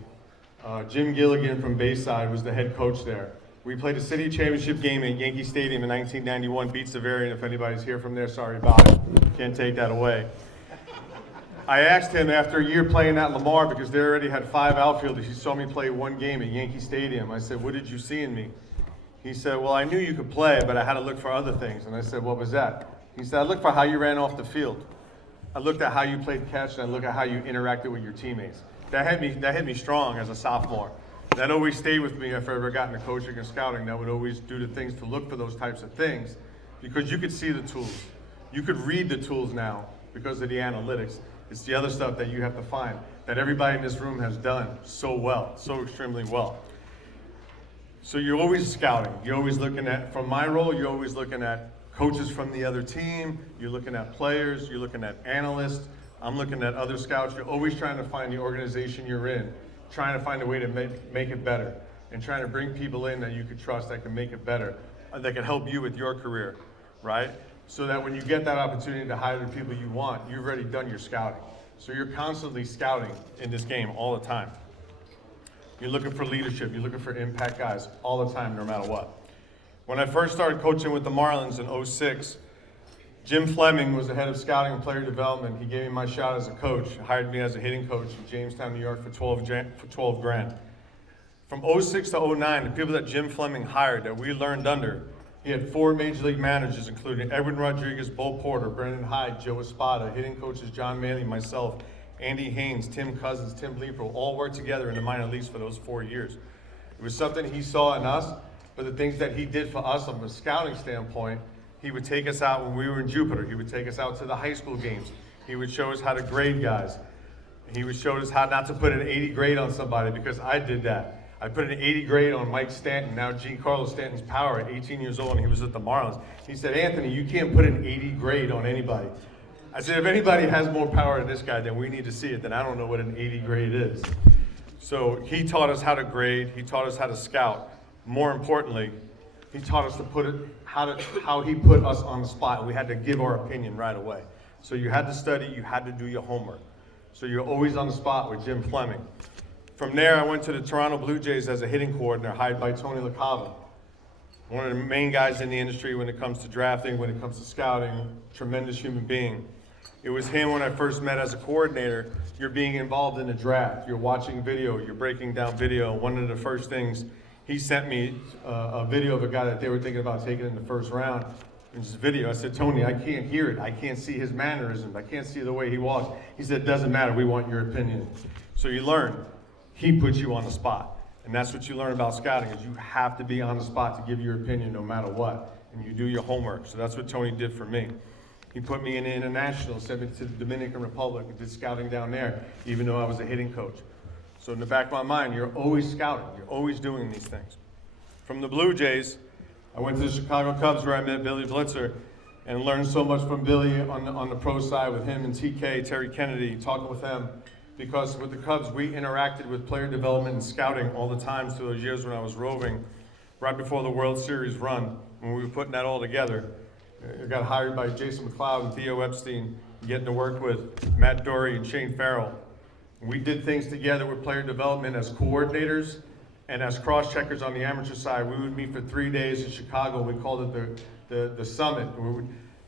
Jim Gilligan from Bayside was the head coach there. We played a city championship game at Yankee Stadium in 1991, beat Severian. If anybody's here from there, sorry about it. Can't take that away. I asked him after a year playing at Lamar, because they already had 5 outfielders. He saw me play 1 game at Yankee Stadium. I said, what did you see in me? He said, well, I knew you could play, but I had to look for other things. And I said, what was that? He said, I looked for how you ran off the field. I looked at how you played catch, and I looked at how you interacted with your teammates. That hit me strong as a sophomore. That always stayed with me if I ever got into coaching and scouting. That would always do the things to look for those types of things, because you could see the tools. You could read the tools now because of the analytics. It's the other stuff that you have to find that everybody in this room has done so well, so extremely well. So you're always scouting. You're always looking at, from my role, you're always looking at coaches from the other team. You're looking at players. You're looking at analysts. I'm looking at other scouts. You're always trying to find the organization you're in, trying to find a way to make it better, and trying to bring people in that you can trust that can make it better, that can help you with your career, right? So that when you get that opportunity to hire the people you want, you've already done your scouting. So you're constantly scouting in this game all the time. You're looking for leadership. You're looking for impact guys all the time, no matter what. When I first started coaching with the Marlins in 2006, Jim Fleming was the head of scouting and player development. He gave me my shot as a coach, hired me as a hitting coach in Jamestown, New York for 12 grand. From 2006 to 2009, the people that Jim Fleming hired that we learned under, he had 4 major league managers, including Edwin Rodriguez, Bo Porter, Brendan Hyde, Joe Espada, hitting coaches John Maley, myself, Andy Haynes, Tim Cousins, Tim Bleeper, all worked together in the minor leagues for those 4 years. It was something he saw in us, but the things that he did for us from a scouting standpoint, he would take us out when we were in Jupiter. He would take us out to the high school games. He would show us how to grade guys. He would show us how not to put an 80 grade on somebody, because I did that. I put an 80 grade on Mike Stanton, now Giancarlo Stanton's power at 18 years old, and he was at the Marlins. He said, Anthony, you can't put an 80 grade on anybody. I said, if anybody has more power than this guy, then we need to see it. Then I don't know what an 80 grade is. So he taught us how to grade. He taught us how to scout. More importantly, he taught us to put it, how he put us on the spot. We had to give our opinion right away. So you had to study, you had to do your homework. So you're always on the spot with Jim Fleming. From there, I went to the Toronto Blue Jays as a hitting coordinator, hired by Tony LaCava. One of the main guys in the industry when it comes to drafting, when it comes to scouting, tremendous human being. It was him when I first met as a coordinator. You're being involved in the draft. You're watching video. You're breaking down video. One of the first things, he sent me a video of a guy that they were thinking about taking in the first round. In this video, I said, Tony, I can't hear it. I can't see his mannerisms. I can't see the way he walks. He said, it doesn't matter. We want your opinion. So you learn. He puts you on the spot. And that's what you learn about scouting, is you have to be on the spot to give your opinion no matter what. And you do your homework. So that's what Tony did for me. He put me in the international, sent me to the Dominican Republic, and did scouting down there, even though I was a hitting coach. So in the back of my mind, you're always scouting. You're always doing these things. From the Blue Jays, I went to the Chicago Cubs where I met Billy Blitzer and learned so much from Billy on the pro side with him and TK, Terry Kennedy, talking with them. Because with the Cubs, we interacted with player development and scouting all the time through those years when I was roving, right before the World Series run, when we were putting that all together. I got hired by Jason McLeod and Theo Epstein, getting to work with Matt Dory and Shane Farrell. We did things together with player development as coordinators and as cross-checkers on the amateur side. We would meet for 3 days in Chicago. We called it the summit.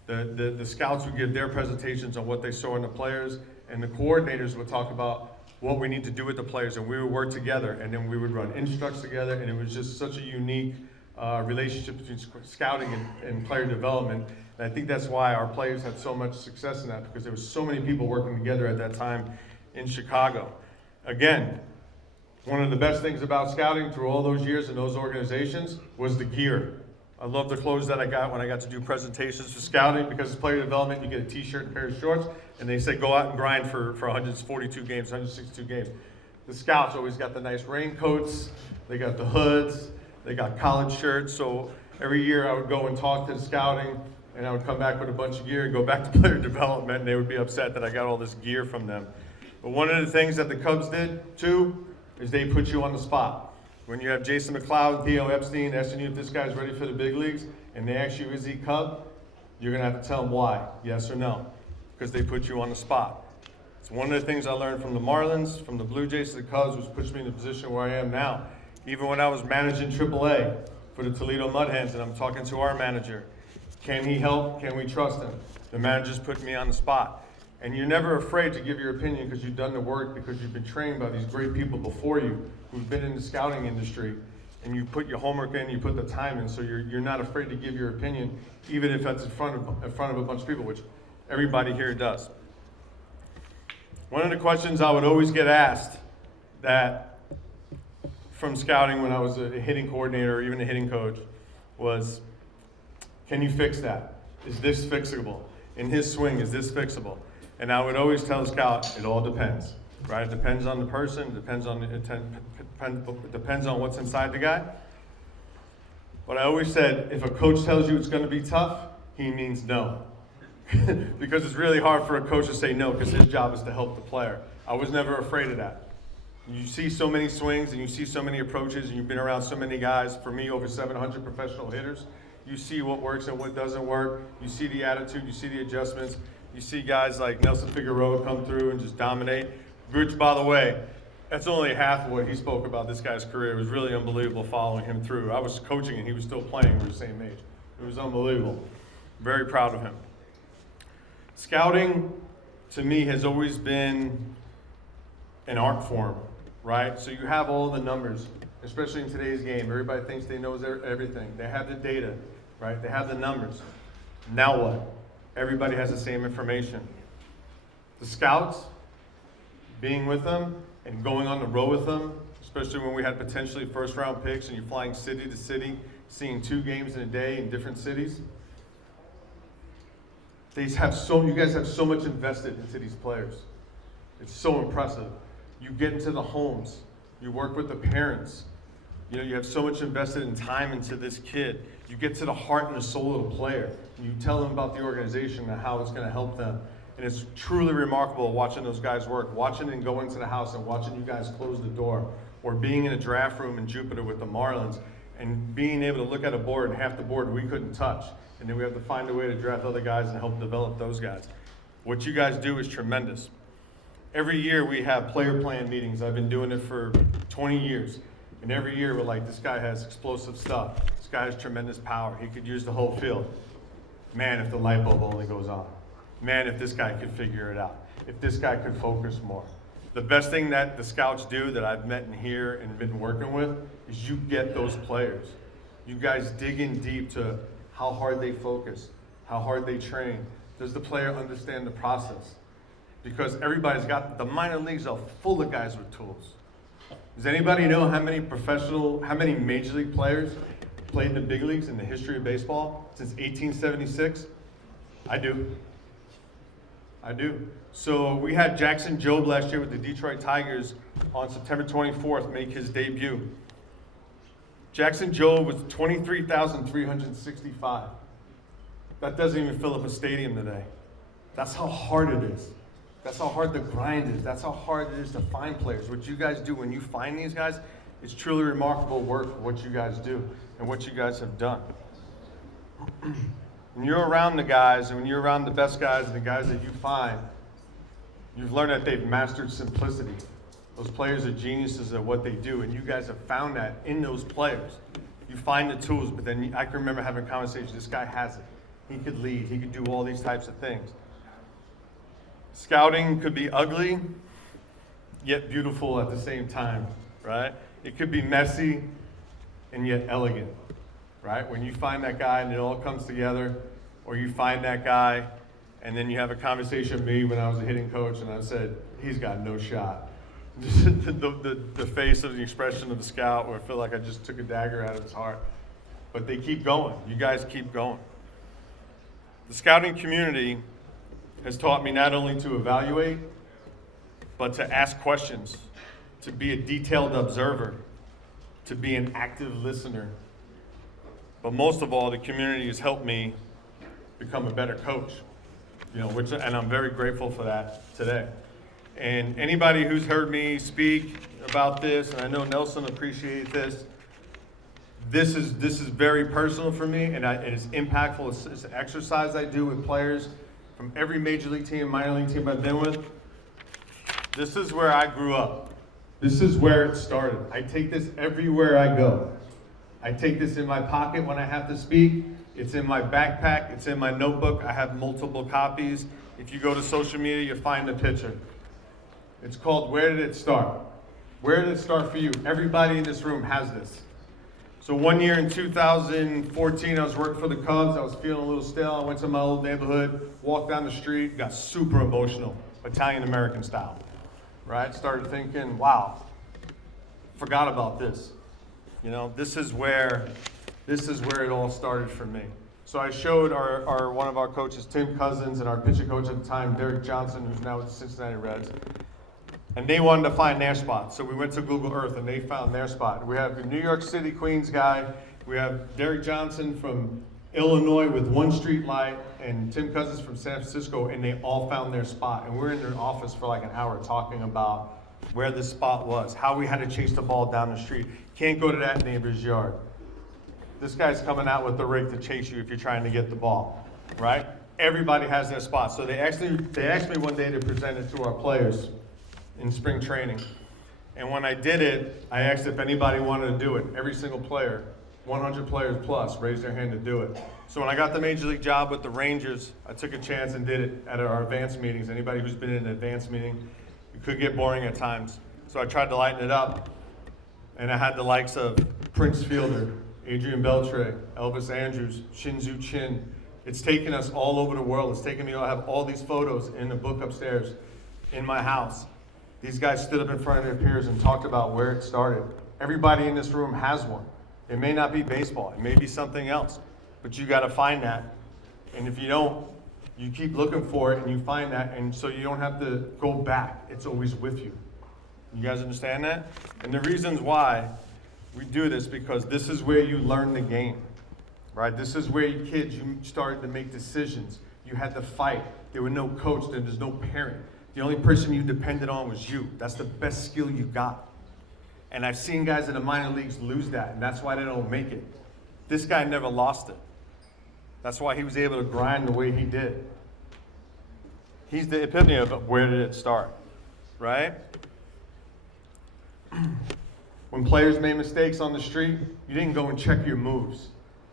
The scouts would give their presentations on what they saw in the players, and the coordinators would talk about what we need to do with the players, and we would work together, and then we would run instructs together, and it was just such a unique relationship between scouting and player development. And I think that's why our players had so much success in that, because there was so many people working together at that time in Chicago. Again, one of the best things about scouting through all those years in those organizations was the gear. I love the clothes that I got when I got to do presentations for scouting, because it's player development. You get a t-shirt and a pair of shorts, and they say go out and grind for 142 games, 162 games. The scouts always got the nice raincoats, they got the hoods, they got collared shirts. So every year I would go and talk to the scouting, and I would come back with a bunch of gear and go back to player development, and they would be upset that I got all this gear from them. But one of the things that the Cubs did too is they put you on the spot. When you have Jason McLeod and Theo Epstein asking you if this guy's ready for the big leagues, and they ask you, is he Cub? You're gonna have to tell them why, yes or no, because they put you on the spot. It's one of the things I learned from the Marlins, from the Blue Jays to the Cubs, which puts me in the position where I am now. Even when I was managing AAA for the Toledo Mud Hens, and I'm talking to our manager, can he help? Can we trust him? The managers put me on the spot. And you're never afraid to give your opinion because you've done the work, because you've been trained by these great people before you who've been in the scouting industry, and you put your homework in, you put the time in, so you're not afraid to give your opinion, even if that's in front of a bunch of people, which everybody here does. One of the questions I would always get asked that from scouting when I was a hitting coordinator or even a hitting coach was, can you fix that? Is this fixable? In his swing, is this fixable? And I would always tell the scout, it all depends, right? It depends on the person, depends on what's inside the guy. But I always said, if a coach tells you it's gonna be tough, he means no. Because it's really hard for a coach to say no, because his job is to help the player. I was never afraid of that. You see so many swings and you see so many approaches, and you've been around so many guys, for me, over 700 professional hitters. You see what works and what doesn't work. You see the attitude, you see the adjustments. You see guys like Nelson Figueroa come through and just dominate. Which, by the way, that's only half of what he spoke about this guy's career. It was really unbelievable following him through. I was coaching and he was still playing. We were the same age. It was unbelievable. Very proud of him. Scouting, to me, has always been an art form, right? So you have all the numbers, especially in today's game. Everybody thinks they know everything. They have the data, right? They have the numbers. Now what? Everybody has the same information. The scouts, being with them and going on the road with them, especially when we had potentially first-round picks and you're flying city to city, seeing 2 games in a day in different cities. You guys have so much invested into these players. It's so impressive. You get into the homes, you work with the parents. You know, you have so much invested in time into this kid. You get to the heart and the soul of the player. You tell them about the organization and how it's going to help them. And it's truly remarkable watching those guys work, watching them go into the house and watching you guys close the door, or being in a draft room in Jupiter with the Marlins and being able to look at a board and half the board we couldn't touch. And then we have to find a way to draft other guys and help develop those guys. What you guys do is tremendous. Every year we have player plan meetings. I've been doing it for 20 years. And every year we're like, this guy has explosive stuff. This guy has tremendous power. He could use the whole field. Man, if the light bulb only goes on. Man, if this guy could figure it out. If this guy could focus more. The best thing that the scouts do that I've met in here and been working with is you get those players. You guys dig in deep to how hard they focus, how hard they train. Does the player understand the process? Because everybody's got, the minor leagues are full of guys with tools. Does anybody know how many major league players played in the big leagues in the history of baseball since 1876? I do. So we had Jackson Jobe last year with the Detroit Tigers on September 24th make his debut. Jackson Jobe was 23,365. That doesn't even fill up a stadium today. That's how hard it is. That's how hard the grind is. That's how hard it is to find players. What you guys do when you find these guys, it's truly remarkable work for what you guys do and what you guys have done. When you're around the guys and when you're around the best guys and the guys that you find, you've learned that they've mastered simplicity. Those players are geniuses at what they do, and you guys have found that in those players. You find the tools, but then I can remember having conversations, this guy has it. He could lead, he could do all these types of things. Scouting could be ugly, yet beautiful at the same time, right? It could be messy and yet elegant, right? When you find that guy and it all comes together, or you find that guy and then you have a conversation with me when I was a hitting coach and I said, he's got no shot. the face of the expression of the scout where I feel like I just took a dagger out of his heart. But they keep going. You guys keep going. The scouting community has taught me not only to evaluate, but to ask questions, to be a detailed observer, to be an active listener. But most of all, the community has helped me become a better coach, and I'm very grateful for that today. And anybody who's heard me speak about this, and I know Nelson appreciates this is very personal for me, and it is impactful. It's an exercise I do with players from every major league team, minor league team I've been with. This is where I grew up. This is where it started. I take this everywhere I go. I take this in my pocket when I have to speak. It's in my backpack. It's in my notebook. I have multiple copies. If you go to social media, you'll find the picture. It's called Where Did It Start? Where did it start for you? Everybody in this room has this. So one year in 2014, I was working for the Cubs. I was feeling a little stale. I went to my old neighborhood, walked down the street, got super emotional, Italian-American style, right? Started thinking, wow, forgot about this. This is where it all started for me. So I showed our one of our coaches, Tim Cousins, and our pitching coach at the time, Derek Johnson, who's now with the Cincinnati Reds. And they wanted to find their spot. So we went to Google Earth and they found their spot. We have the New York City, Queens guy. We have Derek Johnson from Illinois with one street light and Tim Cousins from San Francisco, and they all found their spot. And we're in their office for like an hour talking about where this spot was, how we had to chase the ball down the street. Can't go to that neighbor's yard. This guy's coming out with the rig to chase you if you're trying to get the ball, right? Everybody has their spot. So they asked me one day to present it to our players in spring training. And when I did it, I asked if anybody wanted to do it. Every single player, 100 players plus, raised their hand to do it. So when I got the major league job with the Rangers, I took a chance and did it at our advanced meetings. Anybody who's been in an advanced meeting, it could get boring at times. So I tried to lighten it up. And I had the likes of Prince Fielder, Adrian Beltre, Elvis Andrews, Shinzu Chin. It's taken us all over the world. It's taken me, I have all these photos in the book upstairs in my house. These guys stood up in front of their peers and talked about where it started. Everybody in this room has one. It may not be baseball. It may be something else. But you got to find that. And if you don't, you keep looking for it and you find that. And so you don't have to go back. It's always with you. You guys understand that? And the reasons why we do this, because this is where you learn the game, right? This is where you kids, you started to make decisions. You had to fight. There were no coach, there was no parent. The only person you depended on was you. That's the best skill you got. And I've seen guys in the minor leagues lose that, and that's why they don't make it. This guy never lost it. That's why he was able to grind the way he did. He's the epitome of where did it start, right? When players made mistakes on the street, you didn't go and check your moves.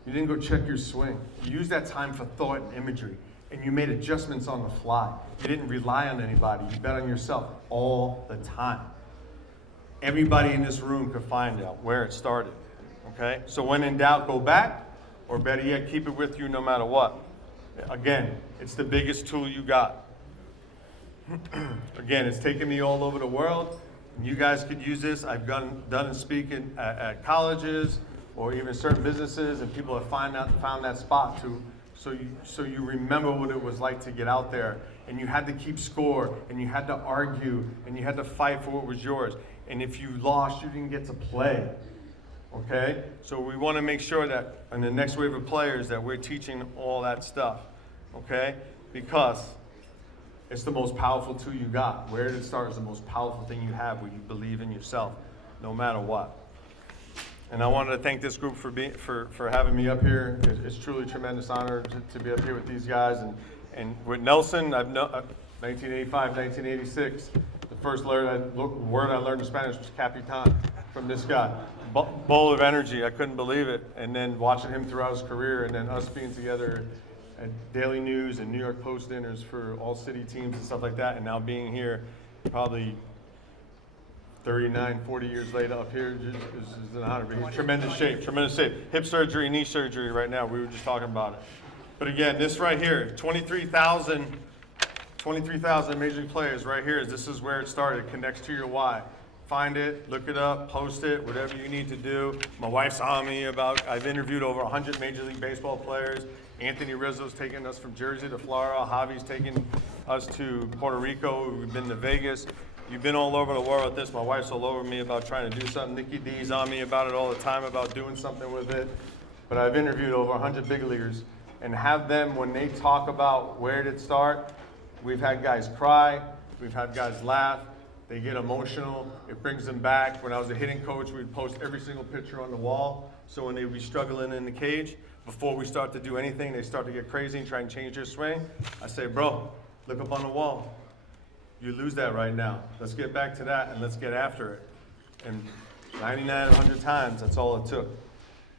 You didn't go check your swing. You used that time for thought and imagery, and you made adjustments on the fly. You didn't rely on anybody. You bet on yourself all the time. Everybody in this room could find out where it started, okay? So when in doubt, go back, or better yet, keep it with you no matter what. Again, it's the biggest tool you got. Again, it's taken me all over the world. You guys could use this. I've done and speaking at colleges or even certain businesses, and people have found that spot so you remember what it was like to get out there, and you had to keep score, and you had to argue, and you had to fight for what was yours. And if you lost, you didn't get to play. Okay? So we want to make sure that in the next wave of players that we're teaching all that stuff. Okay? Because it's the most powerful tool you got. Where did it start is the most powerful thing you have, where you believe in yourself, no matter what. And I wanted to thank this group for having me up here. It's truly a tremendous honor to be up here with these guys. And with Nelson, I've known 1985, 1986. The first word I learned in Spanish was Capitan from this guy. Bowl of energy, I couldn't believe it. And then watching him throughout his career, and then us being together at Daily News and New York Post dinners for all city teams and stuff like that, and now being here probably 39, 40 years later up here is an honor. He's in tremendous shape. Hip surgery, knee surgery right now. We were just talking about it. But again, this right here, 23,000 Major League players right here. This is where it started. It connects to your why. Find it, look it up, post it, whatever you need to do. My wife's on me I've interviewed over 100 Major League Baseball players. Anthony Rizzo's taking us from Jersey to Florida. Javi's taking us to Puerto Rico. We've been to Vegas. You've been all over the world with this. My wife's all over me about trying to do something. Nikki D's on me about it all the time, about doing something with it. But I've interviewed over 100 big leaguers, and have them, when they talk about where did it start, we've had guys cry, we've had guys laugh, they get emotional, it brings them back. When I was a hitting coach, we'd post every single picture on the wall, so when they'd be struggling in the cage, before we start to do anything, they start to get crazy and try and change their swing. I say, bro, look up on the wall. You lose that right now. Let's get back to that and let's get after it. And 99 of 100 times, that's all it took,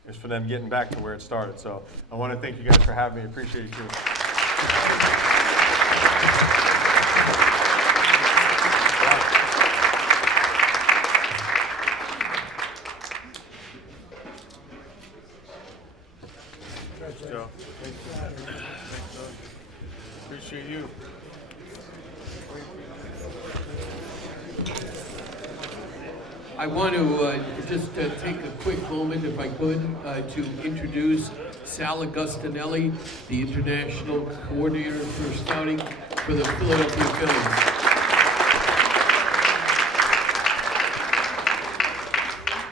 is for them getting back to where it started. So I want to thank you guys for having me. I appreciate you too. Joe. Thanks, Joe. Appreciate you. I want to just take a quick moment, if I could, to introduce Sal Agustinelli, the International Coordinator for Scouting for the Philadelphia Phillies.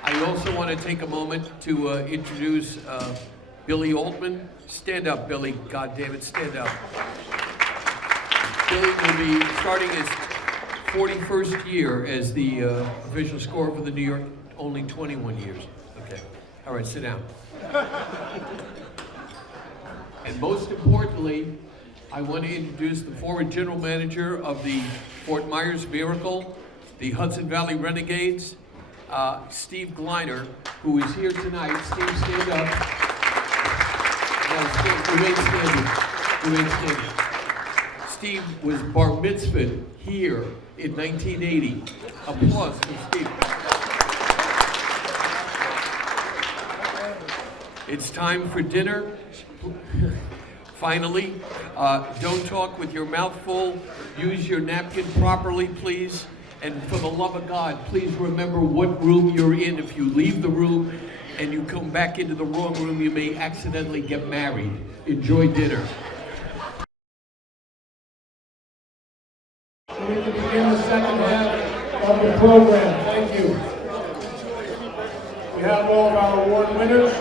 I also want to take a moment to introduce Billy Altman. Stand up, Billy. God damn it, stand up. Billy will be starting his 41st year as the official scorer for the New York, only 21 years. Okay. All right, sit down. And most importantly, I want to introduce the former general manager of the Fort Myers Miracle, the Hudson Valley Renegades, Steve Gliner, who is here tonight. Steve, stand up. No, remain standing. Remain standing. Steve was bar mitzvahed here in 1980. Applause for Steve. It's time for dinner. Finally, don't talk with your mouth full. Use your napkin properly, please. And for the love of God, please remember what room you're in. If you leave the room and you come back into the wrong room, you may accidentally get married. Enjoy dinner. We can begin the second half of the program. Thank you. We have all of our award winners.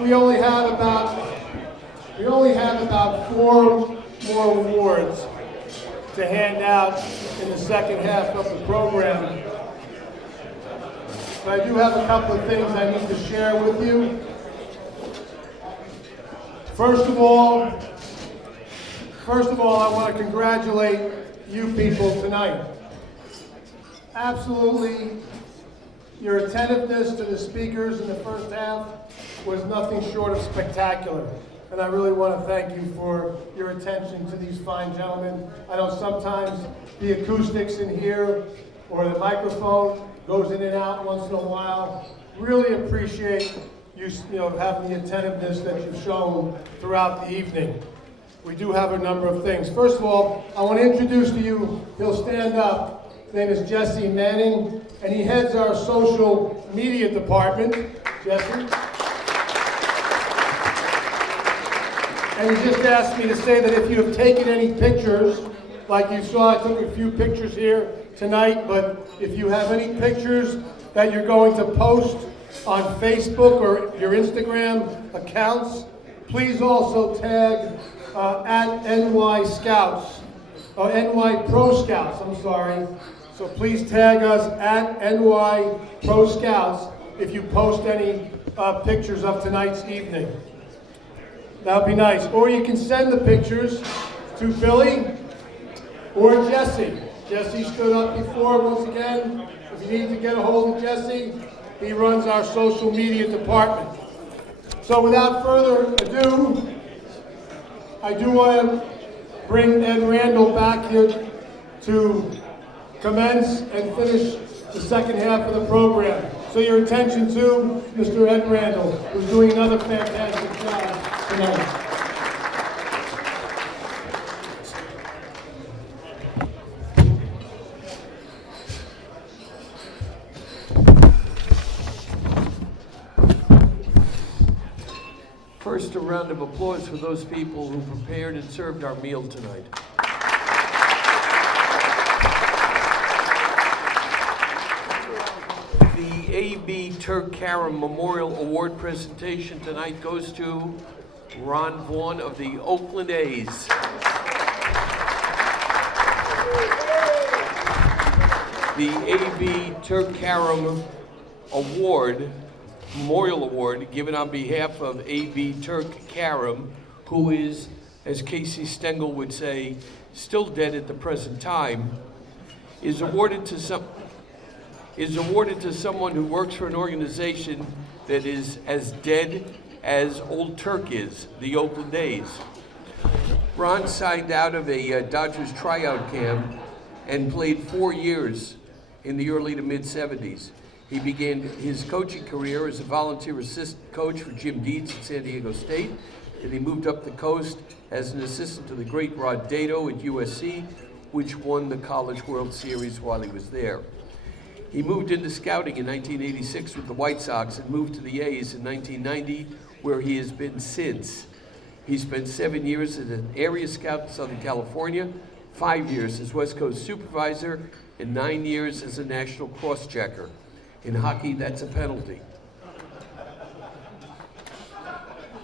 We only have about We only have about 4 more awards to hand out in the second half of the program. But I do have a couple of things I need to share with you. First of all, I want to congratulate you people tonight. Absolutely, your attentiveness to the speakers in the first half was nothing short of spectacular. And I really want to thank you for your attention to these fine gentlemen. I know sometimes the acoustics in here or the microphone goes in and out once in a while. Really appreciate you having the attentiveness that you've shown throughout the evening. We do have a number of things. First of all, I want to introduce to you, he'll stand up. His name is Jesse Manning, and he heads our social media department. Jesse? And he just asked me to say that if you have taken any pictures, like you saw, I took a few pictures here tonight, but if you have any pictures that you're going to post on Facebook or your Instagram accounts, please also tag at NY Scouts, or NY Pro Scouts, I'm sorry. So please tag us at NY Pro Scouts if you post any pictures of tonight's evening. That'd be nice. Or you can send the pictures to Billy or Jesse. Jesse stood up before, once again. If you need to get a hold of Jesse, he runs our social media department. So without further ado, I do want to bring Ed Randall back here to commence and finish the second half of the program. So your attention to Mr. Ed Randall, who's doing another fantastic job tonight. First, a round of applause for those people who prepared and served our meal tonight. The A.B. Turk Karam Memorial Award presentation tonight goes to Ron Vaughn of the Oakland A's. The A.B. Turk Karam Award, Memorial Award, given on behalf of A.B. Turk Karam, who is, as Casey Stengel would say, still dead at the present time, is awarded to someone who works for an organization that is as dead as Old Turk is, the Oakland A's. Ron signed out of a Dodgers tryout camp and played 4 years in the early to mid-'70s. He began his coaching career as a volunteer assistant coach for Jim Dietz at San Diego State, and he moved up the coast as an assistant to the great Rod Dato at USC, which won the College World Series while he was there. He moved into scouting in 1986 with the White Sox and moved to the A's in 1990, where he has been since. He spent 7 years as an area scout in Southern California, 5 years as West Coast supervisor, and 9 years as a national cross-checker. In hockey, that's a penalty.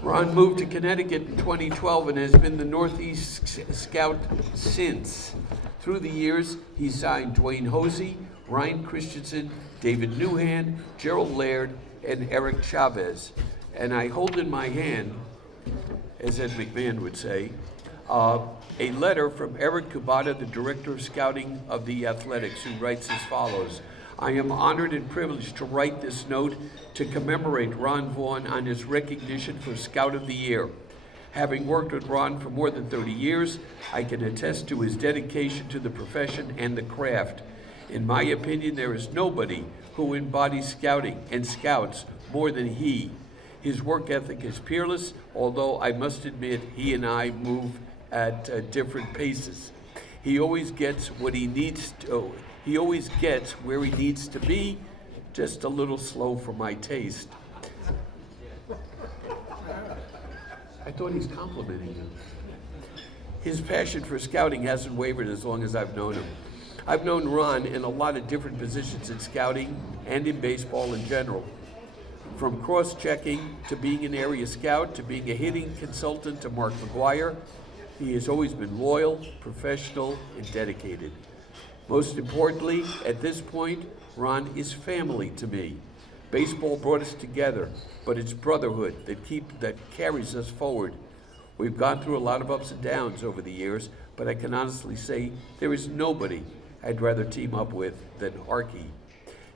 Ron moved to Connecticut in 2012 and has been the Northeast Scout since. Through the years, he signed Dwayne Hosey, Ryan Christensen, David Newhan, Gerald Laird, and Eric Chavez. And I hold in my hand, as Ed McMahon would say, a letter from Eric Kubata, the Director of Scouting of the Athletics, who writes as follows. I am honored and privileged to write this note to commemorate Ron Vaughn on his recognition for Scout of the Year. Having worked with Ron for more than 30 years, I can attest to his dedication to the profession and the craft. In my opinion, there is nobody who embodies scouting and scouts more than he. His work ethic is peerless, although I must admit he and I move at different paces. He always gets what he needs to. He always gets where he needs to be, just a little slow for my taste. I thought he's complimenting you. His passion for scouting hasn't wavered as long as I've known him. I've known Ron in a lot of different positions in scouting and in baseball in general. From cross-checking to being an area scout to being a hitting consultant to Mark McGuire, he has always been loyal, professional, and dedicated. Most importantly, at this point, Ron is family to me. Baseball brought us together, but it's brotherhood that carries us forward. We've gone through a lot of ups and downs over the years, but I can honestly say there is nobody I'd rather team up with than Arky.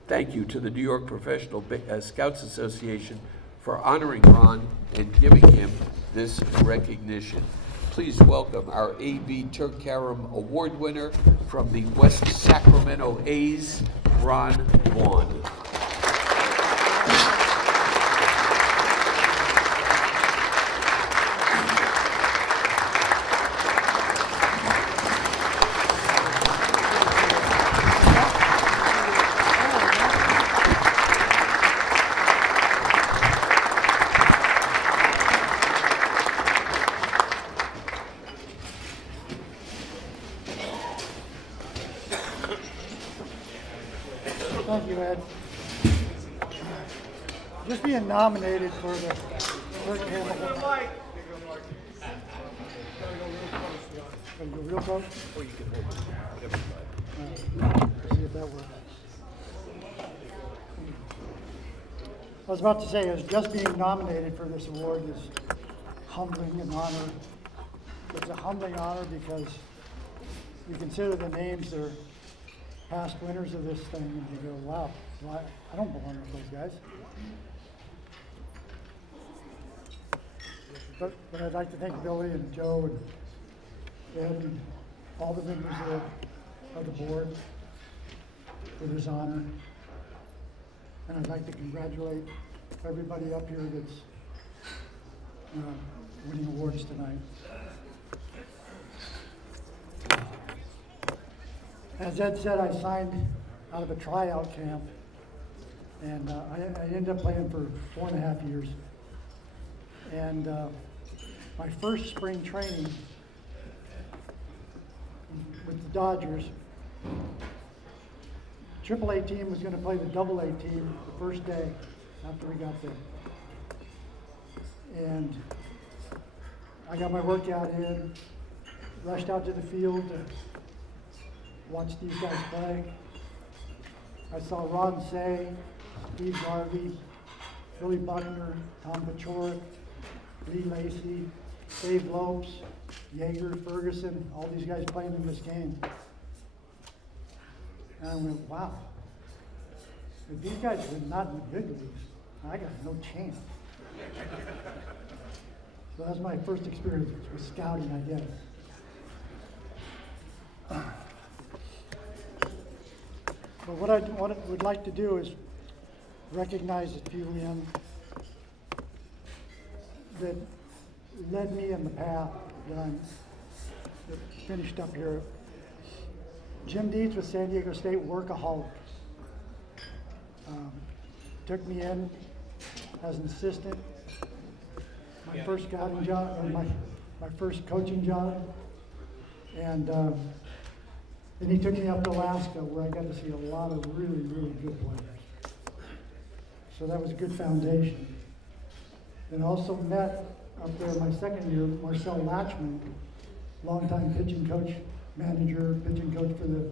Thank you to the New York Professional Scouts Association for honoring Ron and giving him this recognition. Please welcome our A.B. Turkaram Award winner from the West Sacramento A's, Ron Vaughn. Thank you, Ed. Just being nominated for the Gotta go real close? Or you can hold it, whatever you like. See if that works. I was about to say, is just being nominated for this award is humbling and honor. It's a humbling honor because you consider the names that are past winners of this thing, and you go, wow, I don't belong with those guys. But I'd like to thank Billy and Joe and Ed and all the members of the board for this honor. And I'd like to congratulate everybody up here that's winning awards tonight. As Ed said, I signed out of a tryout camp, and I ended up playing for 4.5 years. And my first spring training with the Dodgers, AAA team was going to play the AA team the first day after we got there. And I got my workout in, rushed out to the field to watch these guys play. I saw Ron Say, Steve Garvey, Billy Buckner, Tom Pachorik, Lee Lacey, Dave Lopes, Yeager, Ferguson, all these guys playing in this game. And I went, wow, if these guys were not in the big leagues, I got no chance. So that's my first experience with scouting, I guess. But what I would like to do is recognize a few men that led me in the path that finished up here. Jim Dietz with San Diego State, workaholic. Took me in as an assistant. My first scouting job, or my first coaching job. And then he took me up to Alaska where I got to see a lot of really, really good players. So that was a good foundation. And also met up there my second year, Marcel Latchman, longtime pitching coach, manager, pitching coach for the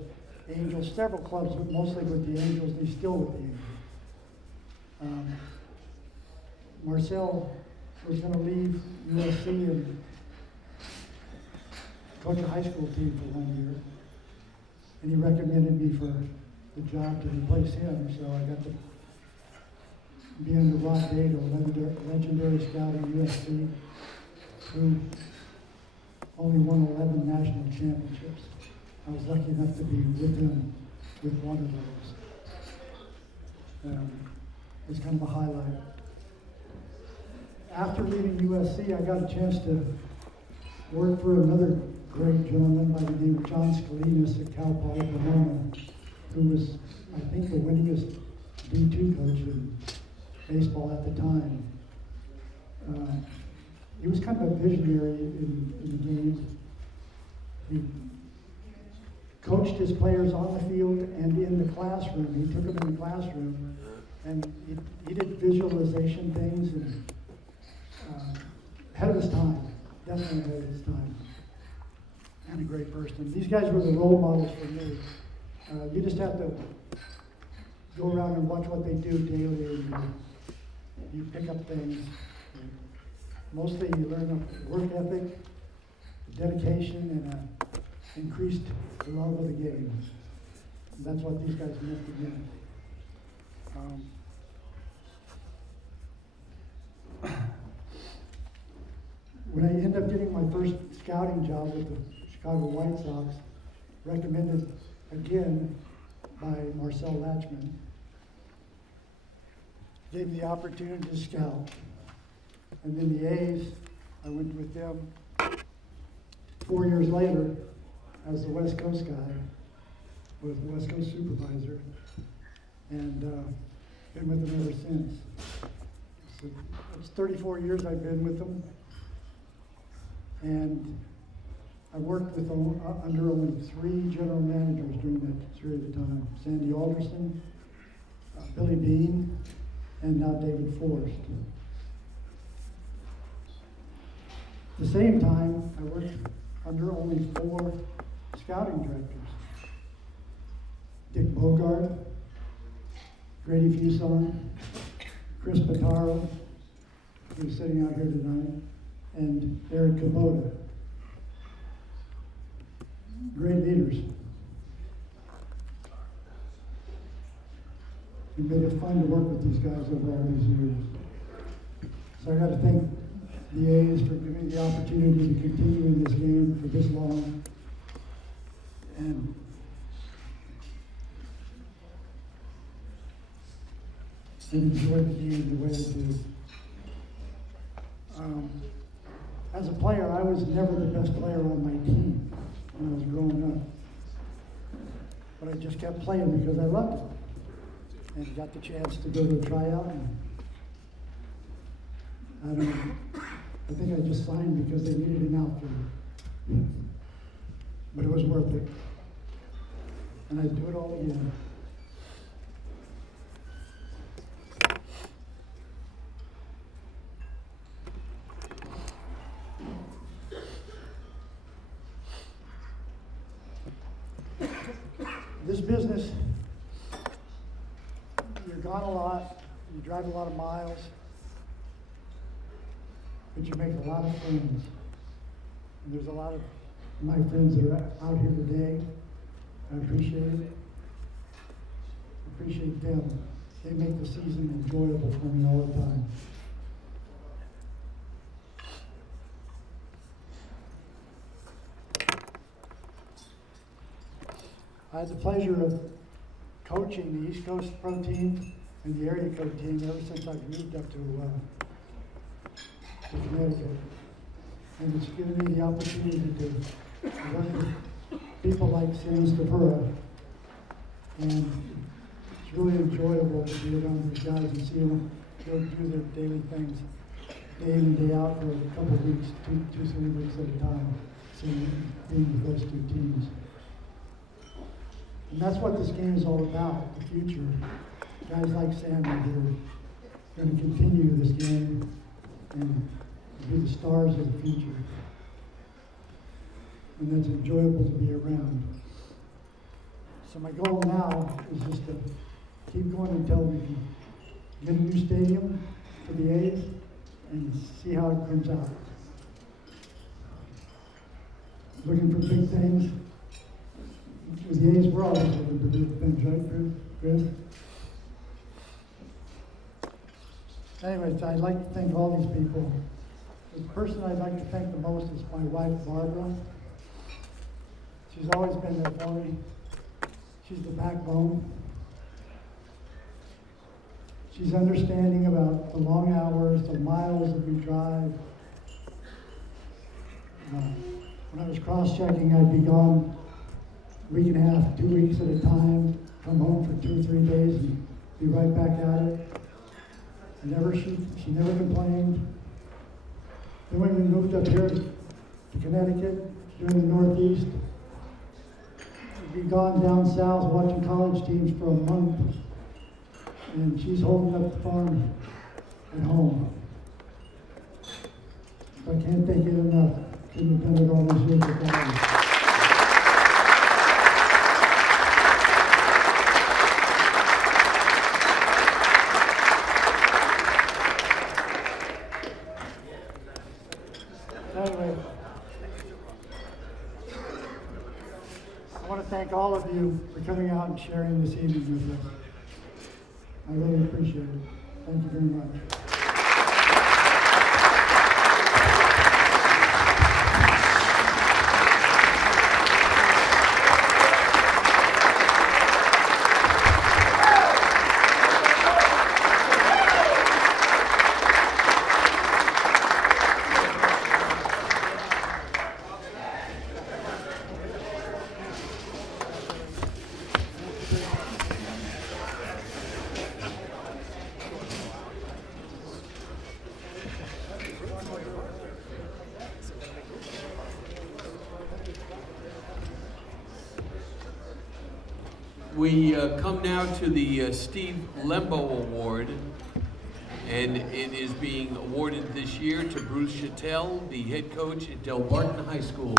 Angels, several clubs, but mostly with the Angels, and he's still with the Angels. Marcel was going to leave USC and coach a high school team for 1 year. And he recommended me for the job to replace him, so I got to be under Rod Dado, legendary scout at USC, who only won 11 national championships. I was lucky enough to be with him with one of those. It was kind of a highlight. After leaving USC, I got a chance to work for another great gentleman by the name of John Scalinas at Cal Poly Pomona, who was, I think, the winningest D2 coach in baseball at the time. He was kind of a visionary in the game. He coached his players on the field and in the classroom. He took them in the classroom And he did visualization things and ahead of his time, definitely ahead of his time. And a great person. These guys were the role models for me. You just have to go around and watch what they do daily, and you pick up things. And mostly you learn a work ethic, dedication, and increased love of the game. And that's what these guys meant to me. When I ended up getting my first scouting job with the Chicago White Sox, recommended again by Marcel Latchman, gave me the opportunity to scout. And then the A's, I went with them 4 years later as the West Coast guy, was the West Coast supervisor, and been with them ever since. So it's 34 years I've been with them, and I worked with them under only 3 general managers during that period of time: Sandy Alderson, Billy Bean, and now David Forrest. At the same time, I worked under only 4 scouting directors: Dick Bogard, Grady Fuson, Chris Pitaro, who's sitting out here tonight, and Eric Kubota. Great leaders. It made it fun to work with these guys over all these years. So I got to thank the A's for giving me the opportunity to continue in this game for this long, and enjoy the game the way I do. As a player, I was never the best player on my team when I was growing up. But I just kept playing because I loved it. And got the chance to go to a tryout. And I think I just signed because they needed an outfielder. But it was worth it. And I'd do it all again. This business, you're gone a lot, you drive a lot of miles, but you make a lot of friends. And there's a lot of my friends that are out here today. I appreciate it. I appreciate them. They make the season enjoyable for me all the time. I had the pleasure of coaching the East Coast Pro team and the area code team ever since I moved up to Connecticut. And it's given me the opportunity to work with people like Stafura. And it's really enjoyable to be around these guys and see them go do their daily things, day in and day out for a couple of weeks, 2-3 weeks at a time, being with those 2 teams. And that's what this game is all about, the future. Guys like Sammy who are going to continue this game and be the stars of the future. And that's enjoyable to be around. So my goal now is just to keep going until we can get a new stadium for the A's and see how it comes out. Looking for big things. With the A's, we're always looking for big things, right, Chris? Anyways, I'd like to thank all these people. The person I'd like to thank the most is my wife, Barbara. She's always been there for me. She's the backbone. She's understanding about the long hours, the miles that we drive. When I was cross-checking, I'd be gone a week and a half, 2 weeks at a time, come home for 2 or 3 days and be right back at it. She never complained. Then when we moved up here to Connecticut, during the Northeast, we'd be gone down south watching college teams for a month. and she's holding up the farm at home. I can't thank you enough. Couldn't have done it all these years without you. Anyway, I want to thank all of you for coming out and sharing this evening with us. I really appreciate it. Thank you very much. We come now to the Steve Lembo Award, and it is being awarded this year to Bruce Shatel, the head coach at Delbarton High School.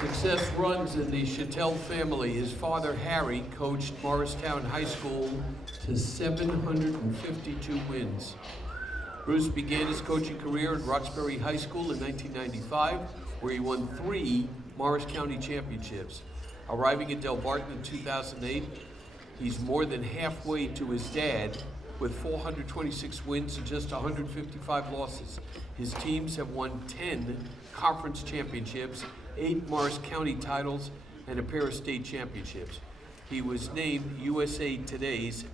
Success runs in the Shatel family. His father, Harry, coached Morristown High School to 752 wins. Bruce began his coaching career at Roxbury High School in 1995, where he won 3 Morris County championships. Arriving at Delbarton in 2008, he's more than halfway to his dad with 426 wins and just 155 losses. His teams have won 10 conference championships, 8 Morris County titles, and a pair of state championships. He was named USA Today's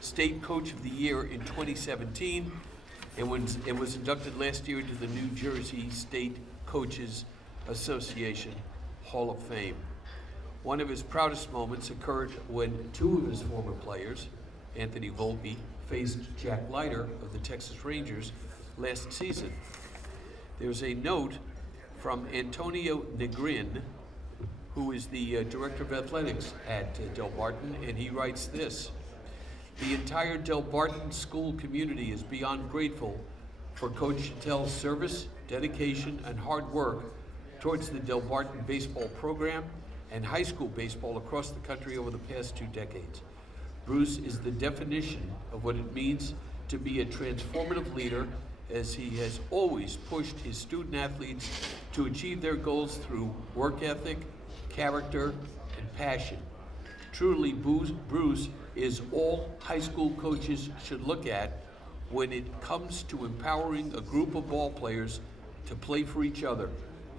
State Coach of the Year in 2017 and was inducted last year into the New Jersey State Coaches Association Hall of Fame. One of his proudest moments occurred when 2 of his former players, Anthony Volpe, faced Jack Leiter of the Texas Rangers last season. There's a note from Antonio Negrin, who is the Director of Athletics at Delbarton, and he writes this: "The entire Delbarton school community is beyond grateful for Coach Shatel's service, dedication, and hard work towards the Delbarton baseball program and high school baseball across the country over the past 2 decades. Bruce is the definition of what it means to be a transformative leader, as he has always pushed his student athletes to achieve their goals through work ethic, character, and passion. Truly, Bruce is all high school coaches should look at when it comes to empowering a group of ball players to play for each other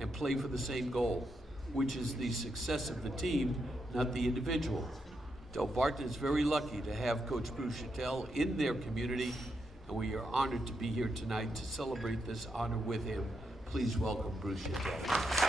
and play for the same goal, which is the success of the team, not the individual. Delbarton is very lucky to have Coach Bruce Shatel in their community, and we are honored to be here tonight to celebrate this honor with him. Please welcome Bruce Shatel."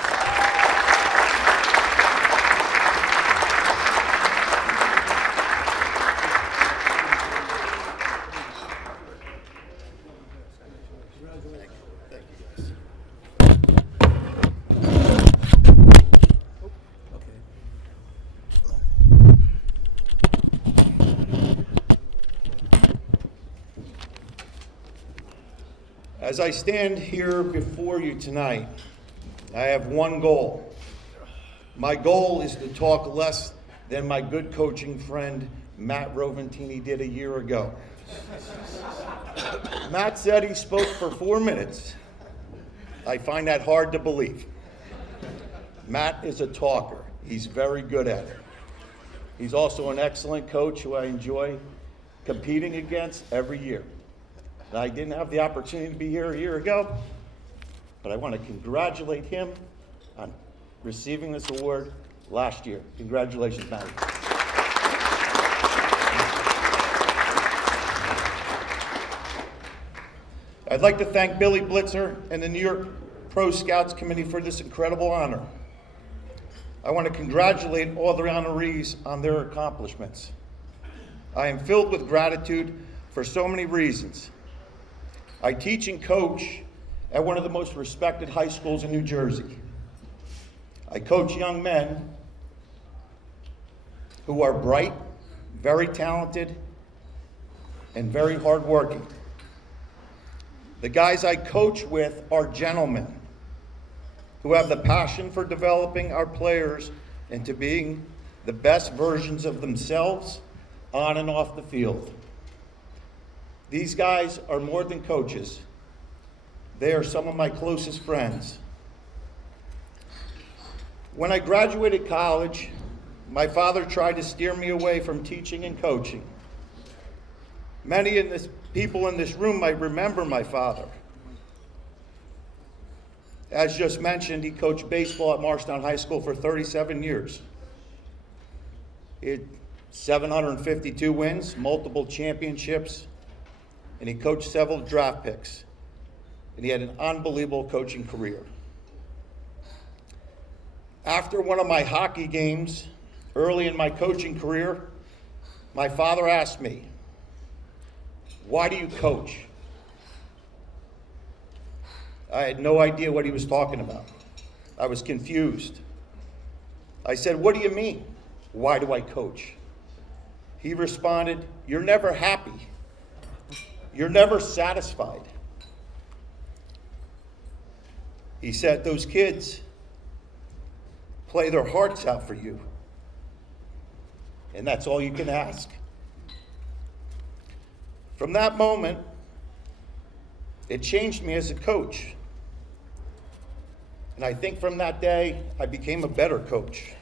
As I stand here before you tonight, I have one goal. My goal is to talk less than my good coaching friend Matt Roventini did a year ago. Matt said he spoke for 4 minutes. I find that hard to believe. Matt is a talker. He's very good at it. He's also an excellent coach who I enjoy competing against every year. I didn't have the opportunity to be here a year ago, but I want to congratulate him on receiving this award last year. Congratulations, Matt. I'd like to thank Billy Blitzer and the New York Pro Scouts Committee for this incredible honor. I want to congratulate all the honorees on their accomplishments. I am filled with gratitude for so many reasons. I teach and coach at one of the most respected high schools in New Jersey. I coach young men who are bright, very talented, and very hardworking. The guys I coach with are gentlemen who have the passion for developing our players into being the best versions of themselves on and off the field. These guys are more than coaches. They are some of my closest friends. When I graduated college, my father tried to steer me away from teaching and coaching. Many people in this room might remember my father. As just mentioned, he coached baseball at Marshtown High School for 37 years. He had 752 wins, multiple championships, and he coached several draft picks. And he had an unbelievable coaching career. After one of my hockey games, early in my coaching career, my father asked me, "Why do you coach?" I had no idea what he was talking about. I was confused. I said, "What do you mean? Why do I coach?" He responded, "You're never happy. You're never satisfied." He said, "Those kids play their hearts out for you, and that's all you can ask." From that moment, it changed me as a coach. And I think from that day, I became a better coach.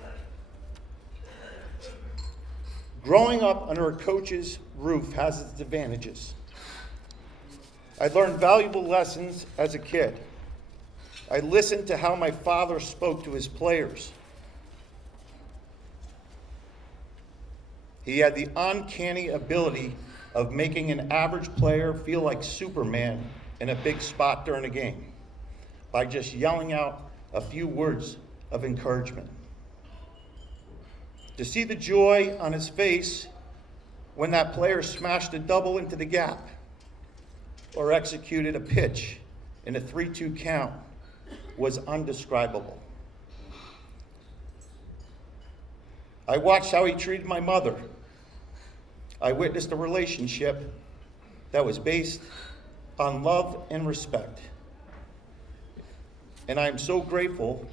Growing up under a coach's roof has its advantages. I learned valuable lessons as a kid. I listened to how my father spoke to his players. He had the uncanny ability of making an average player feel like Superman in a big spot during a game by just yelling out a few words of encouragement. To see the joy on his face when that player smashed a double into the gap or executed a pitch in a 3-2 count was undescribable. I watched how he treated my mother. I witnessed a relationship that was based on love and respect. And I am so grateful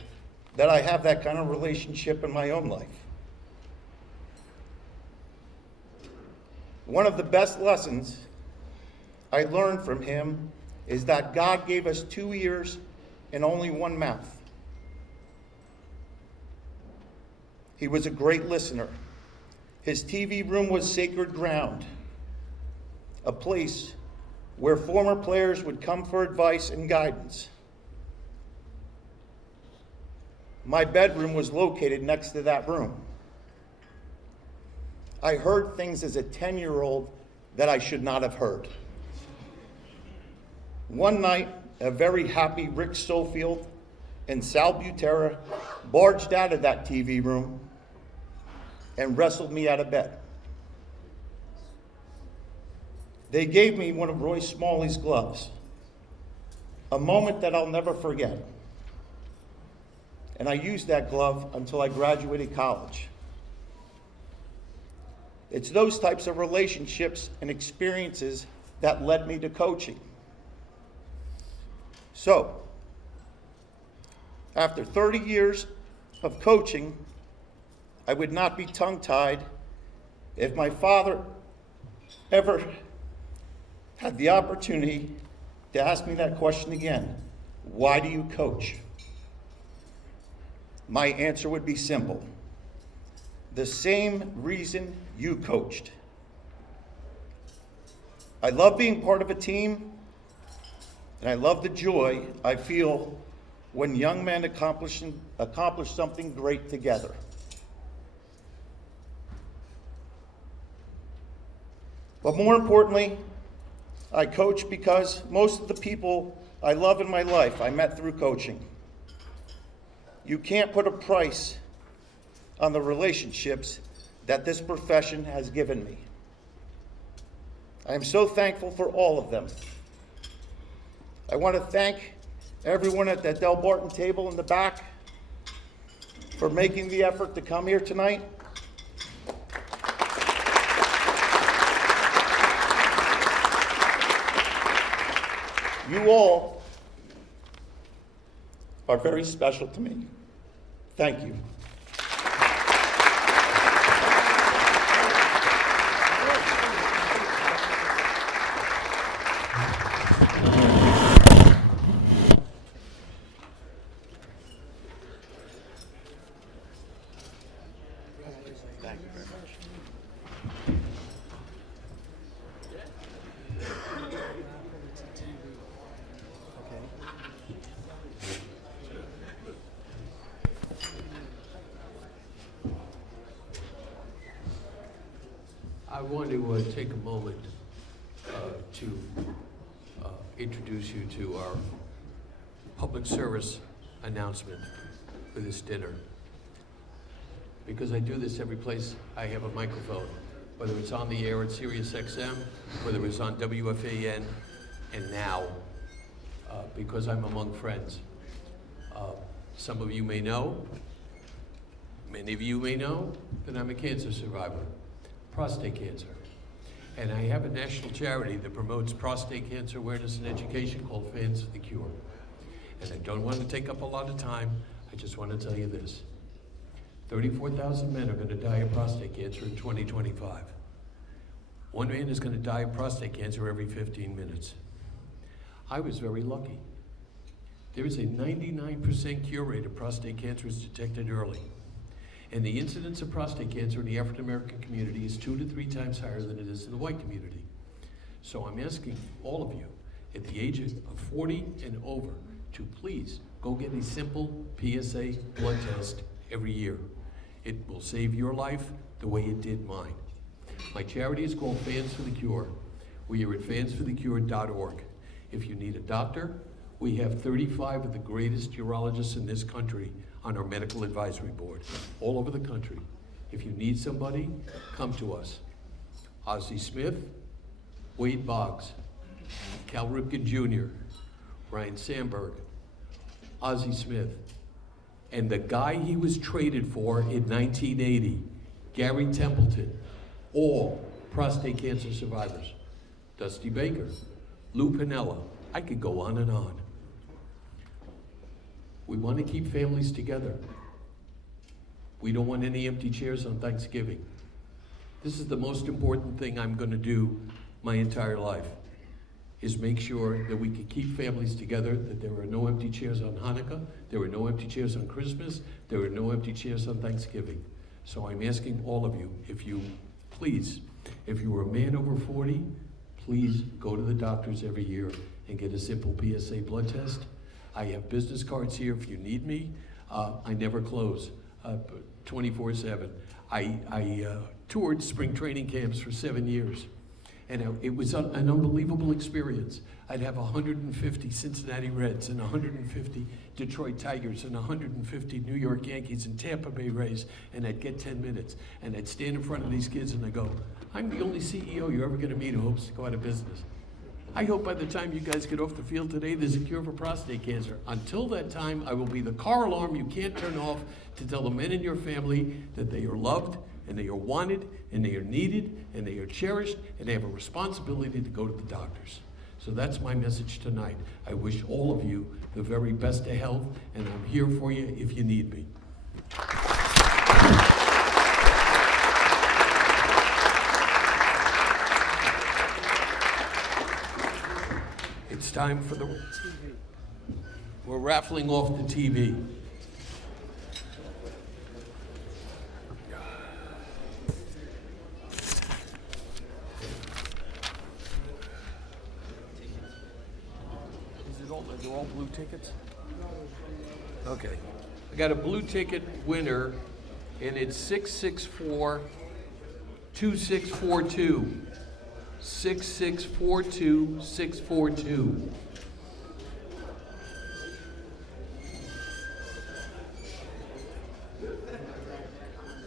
that I have that kind of relationship in my own life. One of the best lessons I learned from him is that God gave us 2 ears and only one mouth. He was a great listener. His TV room was sacred ground, a place where former players would come for advice and guidance. My bedroom was located next to that room. I heard things as a 10-year-old that I should not have heard. One night, a very happy Rick Sofield and Sal Butera barged out of that TV room and wrestled me out of bed. They gave me one of Roy Smalley's gloves, a moment that I'll never forget. And I used that glove until I graduated college. It's those types of relationships and experiences that led me to coaching. So, after 30 years of coaching, I would not be tongue-tied if my father ever had the opportunity to ask me that question again. Why do you coach? My answer would be simple. The same reason you coached. I love being part of a team, and I love the joy I feel when young men accomplish something great together. But more importantly, I coach because most of the people I love in my life I met through coaching. You can't put a price on the relationships that this profession has given me. I am so thankful for all of them. I want to thank everyone at that Delbarton table in the back for making the effort to come here tonight. You all are very special to me. Thank you. I want to take a moment to introduce you to our public service announcement for this dinner. Because I do this every place I have a microphone, whether it's on the air at Sirius XM, whether it's on WFAN, and now, because I'm among friends. Some of you may know, many of you may know, that I'm a cancer survivor. Prostate cancer. And I have a national charity that promotes prostate cancer awareness and education called Fans for the Cure. And I don't want to take up a lot of time, I just want to tell you this. 34,000 men are going to die of prostate cancer in 2025. One man is going to die of prostate cancer every 15 minutes. I was very lucky. There is a 99% cure rate of prostate cancer is detected early. And the incidence of prostate cancer in the African American community is 2 to 3 times higher than it is in the white community. So I'm asking all of you at the age of 40 and over to please go get a simple PSA blood test every year. It will save your life the way it did mine. My charity is called Fans for the Cure. We are at fansforthecure.org. If you need a doctor, we have 35 of the greatest urologists in this country on our medical advisory board, all over the country. If you need somebody, come to us. Ozzie Smith, Wade Boggs, Cal Ripken Jr., Ryan Sandberg, Ozzie Smith, and the guy he was traded for in 1980, Gary Templeton, all prostate cancer survivors. Dusty Baker, Lou Piniella, I could go on and on. We want to keep families together. We don't want any empty chairs on Thanksgiving. This is the most important thing I'm going to do my entire life, is make sure that we can keep families together, that there are no empty chairs on Hanukkah, there are no empty chairs on Christmas, there are no empty chairs on Thanksgiving. So I'm asking all of you, if you are a man over 40, please go to the doctors every year and get a simple PSA blood test. I have business cards here if you need me. I never close, 24/7. I toured spring training camps for 7 years, and it was an unbelievable experience. I'd have 150 Cincinnati Reds and 150 Detroit Tigers and 150 New York Yankees and Tampa Bay Rays, and I'd get 10 minutes, and I'd stand in front of these kids and I go, I'm the only CEO you're ever gonna meet who hopes to go out of business. I hope by the time you guys get off the field today, there's a cure for prostate cancer. Until that time, I will be the car alarm you can't turn off to tell the men in your family that they are loved and they are wanted and they are needed and they are cherished and they have a responsibility to go to the doctors. So that's my message tonight. I wish all of you the very best of health, and I'm here for you if you need me. It's time for we're raffling off the TV. They're all blue tickets? Okay. I got a blue ticket winner, and it's 664-2642. 6642642.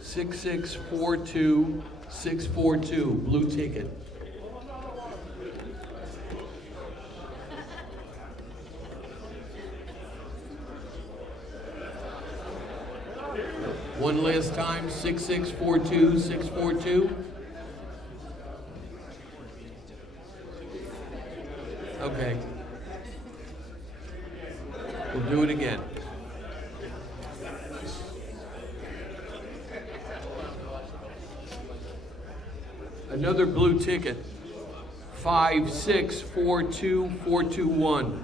$6642642, blue ticket. One last time, 6642-642. Okay. We'll do it again. Another blue ticket, 5642421.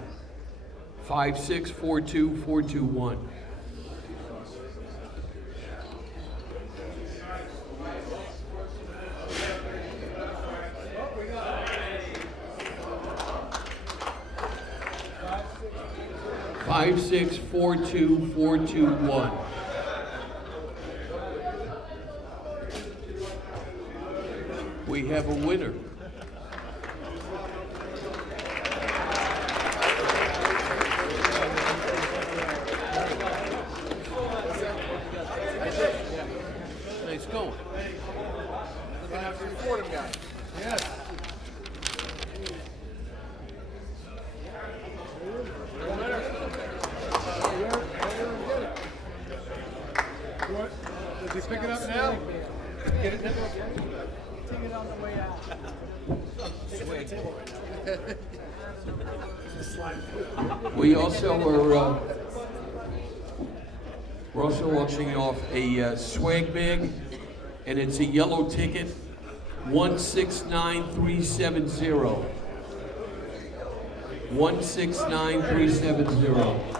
5642421. Five, 6, 4, 2, 4, 2, 1. We have a winner. Nice going. Yes. Does he pick it up now? Get it now? Take it on the way out. We also are we're also auctioning off a swag bag, and it's a yellow ticket, 169370. 169370.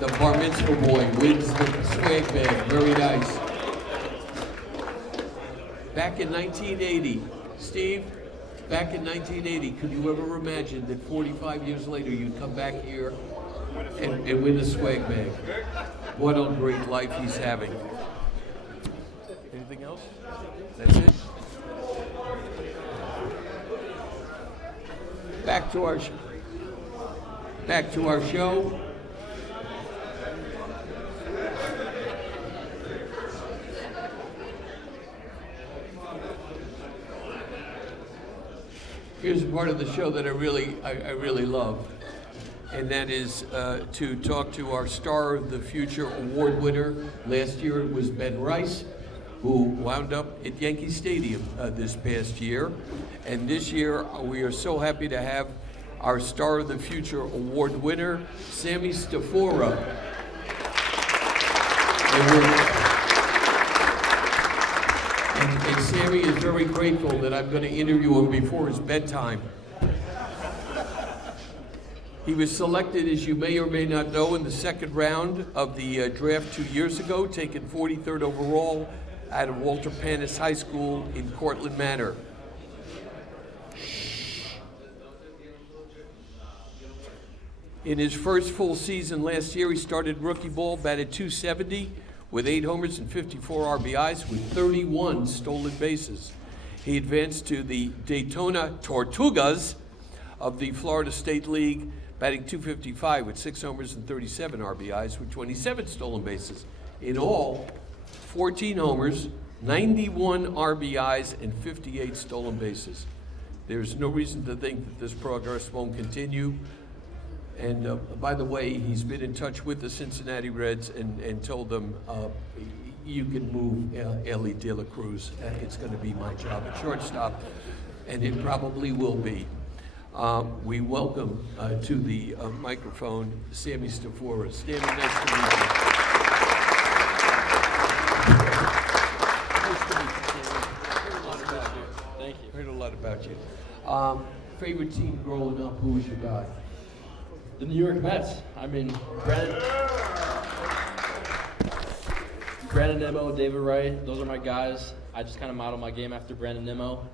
The bar mitzvah boy wins the swag bag. Very nice. Back in 1980, Steve, back in 1980, could you ever imagine that 45 years later you'd come back here and win a swag bag? What a great life he's having. Anything else? That's it? Back to our show. Here's a part of the show that I really love, and that is to talk to our Star of the Future award winner. Last year it was Ben Rice, who wound up at Yankee Stadium this past year, and this year we are so happy to have our Star of the Future award winner, Sammy Stafura. And Sammy is very grateful that I'm going to interview him before his bedtime. He was selected, as you may or may not know, in the second round of the draft 2 years ago, taken 43rd overall out of Walter Panis High School in Cortland Manor. In his first full season last year, he started rookie ball, batted .270 with 8 homers and 54 RBIs with 31 stolen bases. He advanced to the Daytona Tortugas of the Florida State League, batting .255 with 6 homers and 37 RBIs with 27 stolen bases. In all, 14 homers, 91 RBIs, and 58 stolen bases. There's no reason to think that this progress won't continue. And by the way, he's been in touch with the Cincinnati Reds and told them, you can move Ellie De La Cruz. It's going to be my job at shortstop, and it probably will be. We welcome to the microphone Sammy Stafura. Sammy, nice to meet you. Nice to meet you, Sammy. Heard a lot about you. Thank you. Heard a lot about you. Favorite team growing up, who was your guy? The New York Mets. I mean, Brandon Nimmo, David Wright, those are my guys. I just kind of model my game after Brandon Nimmo.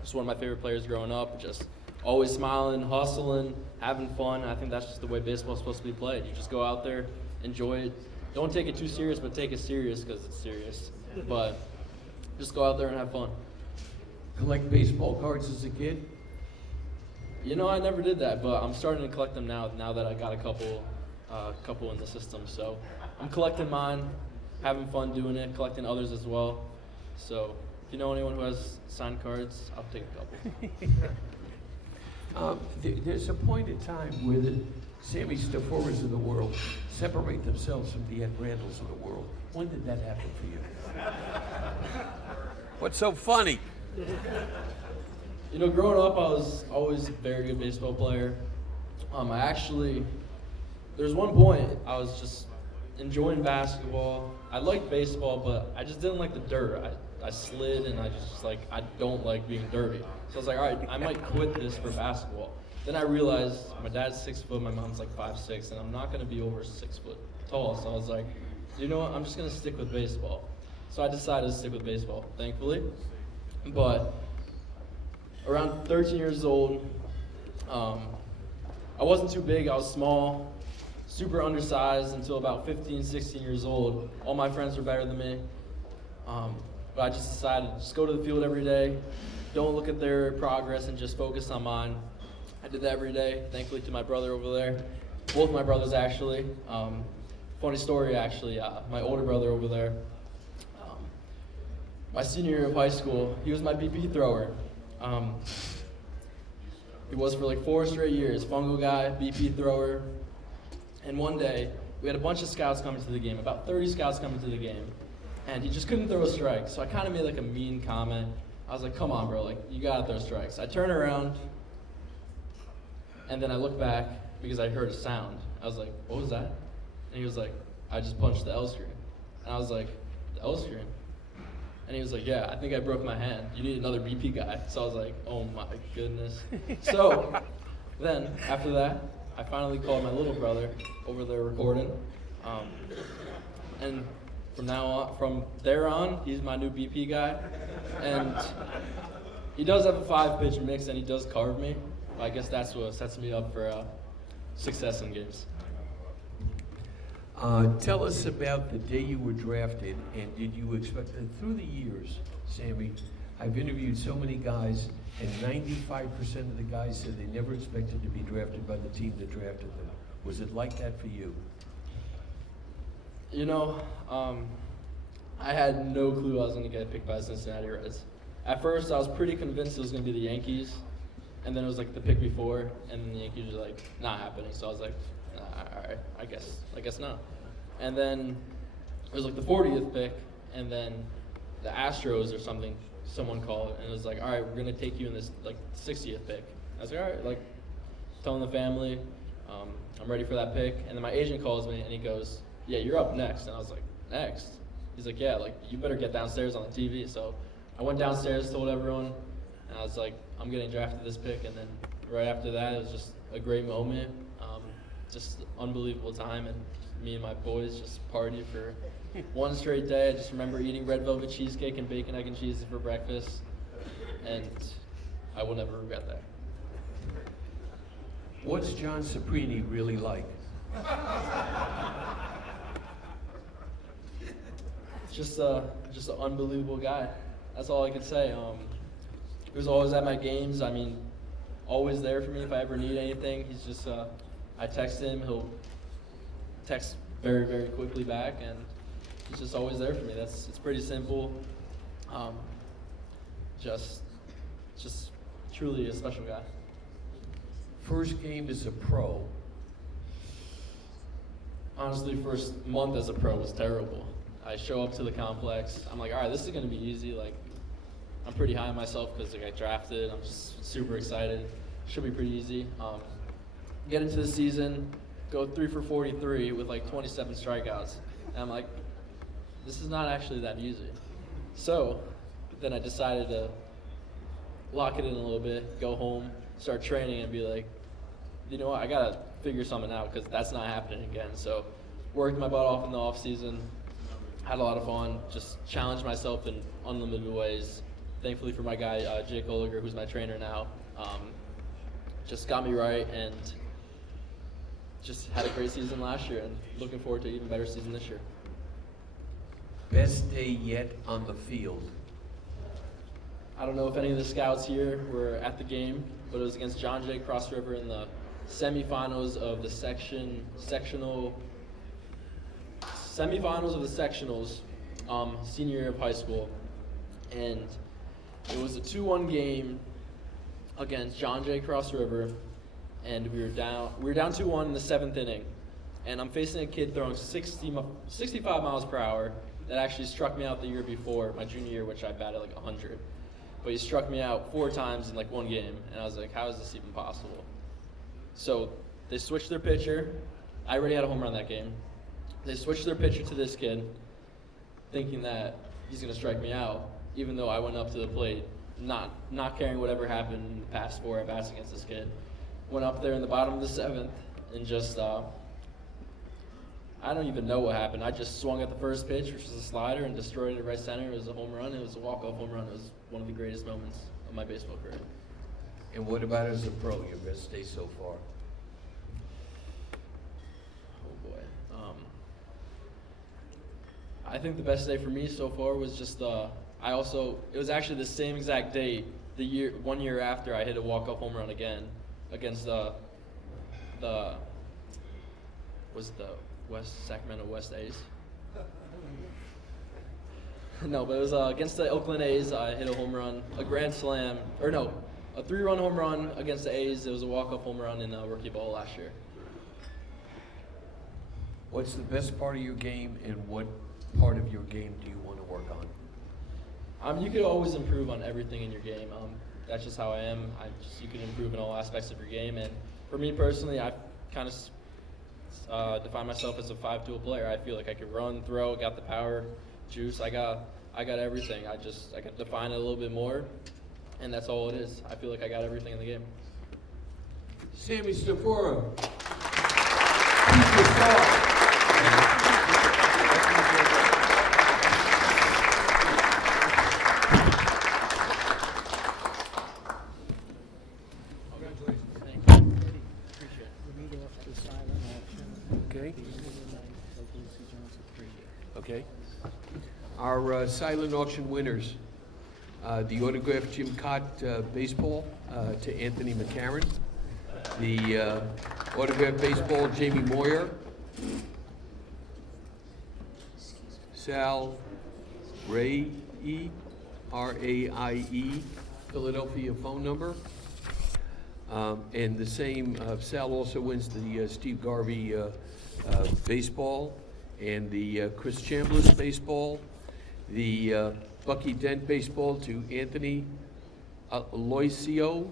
Just one of my favorite players growing up. Just always smiling, hustling, having fun. I think that's just the way baseball's supposed to be played. You just go out there, enjoy it. Don't take it too serious, but take it serious because it's serious. But just go out there and have fun. Collect baseball cards as a kid? You know, I never did that, but I'm starting to collect them now that I got a couple in the system. So I'm collecting mine, having fun doing it, collecting others as well. So if you know anyone who has signed cards, I'll take a couple. There's a point in time where Sammy Stafuras of the world separate themselves from the Ed Randalls of the world. When did that happen for you? What's so funny? You know, growing up, I was always a very good baseball player. There's one point I was just enjoying basketball. I liked baseball, but I just didn't like the dirt. I slid, and I don't like being dirty. So I was like, all right, I might quit this for basketball. Then I realized my dad's 6 foot, my mom's like 5'6", and I'm not gonna be over 6 foot tall. So I was like, you know what, I'm just gonna stick with baseball. So I decided to stick with baseball, thankfully. But around 13 years old, I wasn't too big, I was small, super undersized until about 15, 16 years old. All my friends were better than me. But I just decided to just go to the field every day, don't look at their progress, and just focus on mine. I did that every day, thankfully to my brother over there. Both my brothers, actually. Funny story, actually, my older brother over there, my senior year of high school, he was my BP thrower. He was for like 4 straight years, fungal guy, BP thrower. And one day, we had a bunch of scouts coming to the game, about 30 scouts coming to the game, and he just couldn't throw a strike. So I kind of made like a mean comment. I was like, come on, bro, like, you gotta throw strikes. I turn around, and then I look back because I heard a sound. I was like, what was that? And he was like, I just punched the L screen. And I was like, the L screen? And he was like, yeah, I think I broke my hand. You need another BP guy. So I was like, oh my goodness. So then, after that, I finally called my little brother over there recording. And from there on, he's my new BP guy. And he does have a 5-pitch mix, and he does carve me. I guess that's what sets me up for success in games. Tell us about the day you were drafted, and did you expect, and through the years, Sammy, I've interviewed so many guys, and 95% of the guys said they never expected to be drafted by the team that drafted them. Was it like that for you? You know, I had no clue I was going to get picked by the Cincinnati Reds. At first, I was pretty convinced it was going to be the Yankees, and then it was like the pick before, and then the Yankees were like, not happening. So I was like, all right, I guess not. And then it was like the 40th pick, and then the Astros or something, someone called, and it was like, all right, we're gonna take you in this like 60th pick. I was like, all right, like telling the family, I'm ready for that pick. And then my agent calls me and he goes, yeah, you're up next. And I was like, next? He's like, yeah, like you better get downstairs on the TV. So I went downstairs, told everyone, and I was like, I'm getting drafted this pick. And then right after that, it was just a great moment. Just unbelievable time, and me and my boys just partied for one straight day. I just remember eating red velvet cheesecake and bacon, egg, and cheese for breakfast, and I will never regret that. What's John Saprini really like? Just an unbelievable guy. That's all I could say. He was always at my games. I mean, always there for me if I ever need anything. He's just I text him, he'll text very, very quickly back, and he's just always there for me. It's pretty simple. Just truly a special guy. First game as a pro. Honestly, first month as a pro was terrible. I show up to the complex. I'm like, all right, this is going to be easy. Like, I'm pretty high on myself because I got drafted. I'm just super excited. Should be pretty easy. Get into the season, go 3 for 43 with like 27 strikeouts. And I'm like, this is not actually that easy. So then I decided to lock it in a little bit, go home, start training, and be like, you know what, I gotta figure something out because that's not happening again. So worked my butt off in the off season, had a lot of fun, just challenged myself in unlimited ways. Thankfully for my guy, Jake Oliger, who's my trainer now, just got me right and just had a great season last year and looking forward to an even better season this year. Best day yet on the field? I don't know if any of the scouts here were at the game, but it was against John Jay Cross River in the semifinals of the sectionals, senior year of high school. And it was a 2-1 game against John Jay Cross River. and we were down 2-1 in the 7th inning, and I'm facing a kid throwing 65 miles per hour that actually struck me out the year before, my junior year, which I batted like 100. But he struck me out 4 times in like one game, and I was like, how is this even possible? So they switched their pitcher. I already had a home run that game. They switched their pitcher to this kid, thinking that he's going to strike me out, even though I went up to the plate, not caring whatever happened in the past 4 at-bats against this kid. Went up there in the bottom of the 7th and just, I don't even know what happened. I just swung at the first pitch, which was a slider, and destroyed it right center. It was a home run. It was a walk-off home run. It was one of the greatest moments of my baseball career. And what about as a pro, your best day so far? Oh boy. I think the best day for me so far was just it was actually the same exact date, 1 year after I hit a walk-off home run again against the Sacramento West A's. No, but it was against the Oakland A's. I hit a home run, a 3-run home run against the A's. It was a walk-off home run in rookie ball last year. What's the best part of your game, and what part of your game do you want to work on? You could always improve on everything in your game. That's just how I am. You can improve in all aspects of your game. And for me personally, I kind of define myself as a 5-tool player. I feel like I can run, throw, got the power, juice. I got everything. I can define it a little bit more, and that's all it is. I feel like I got everything in the game. Sammy Stafura. Okay. Our silent auction winners, the autographed Jim Cott baseball to Anthony McCarron, the autographed baseball Jamie Moyer, Sal Raie, R-A-I-E, Philadelphia phone number. And the same, Sal also wins the Steve Garvey baseball, and the Chris Chambliss baseball, the Bucky Dent baseball to Anthony Aloisio.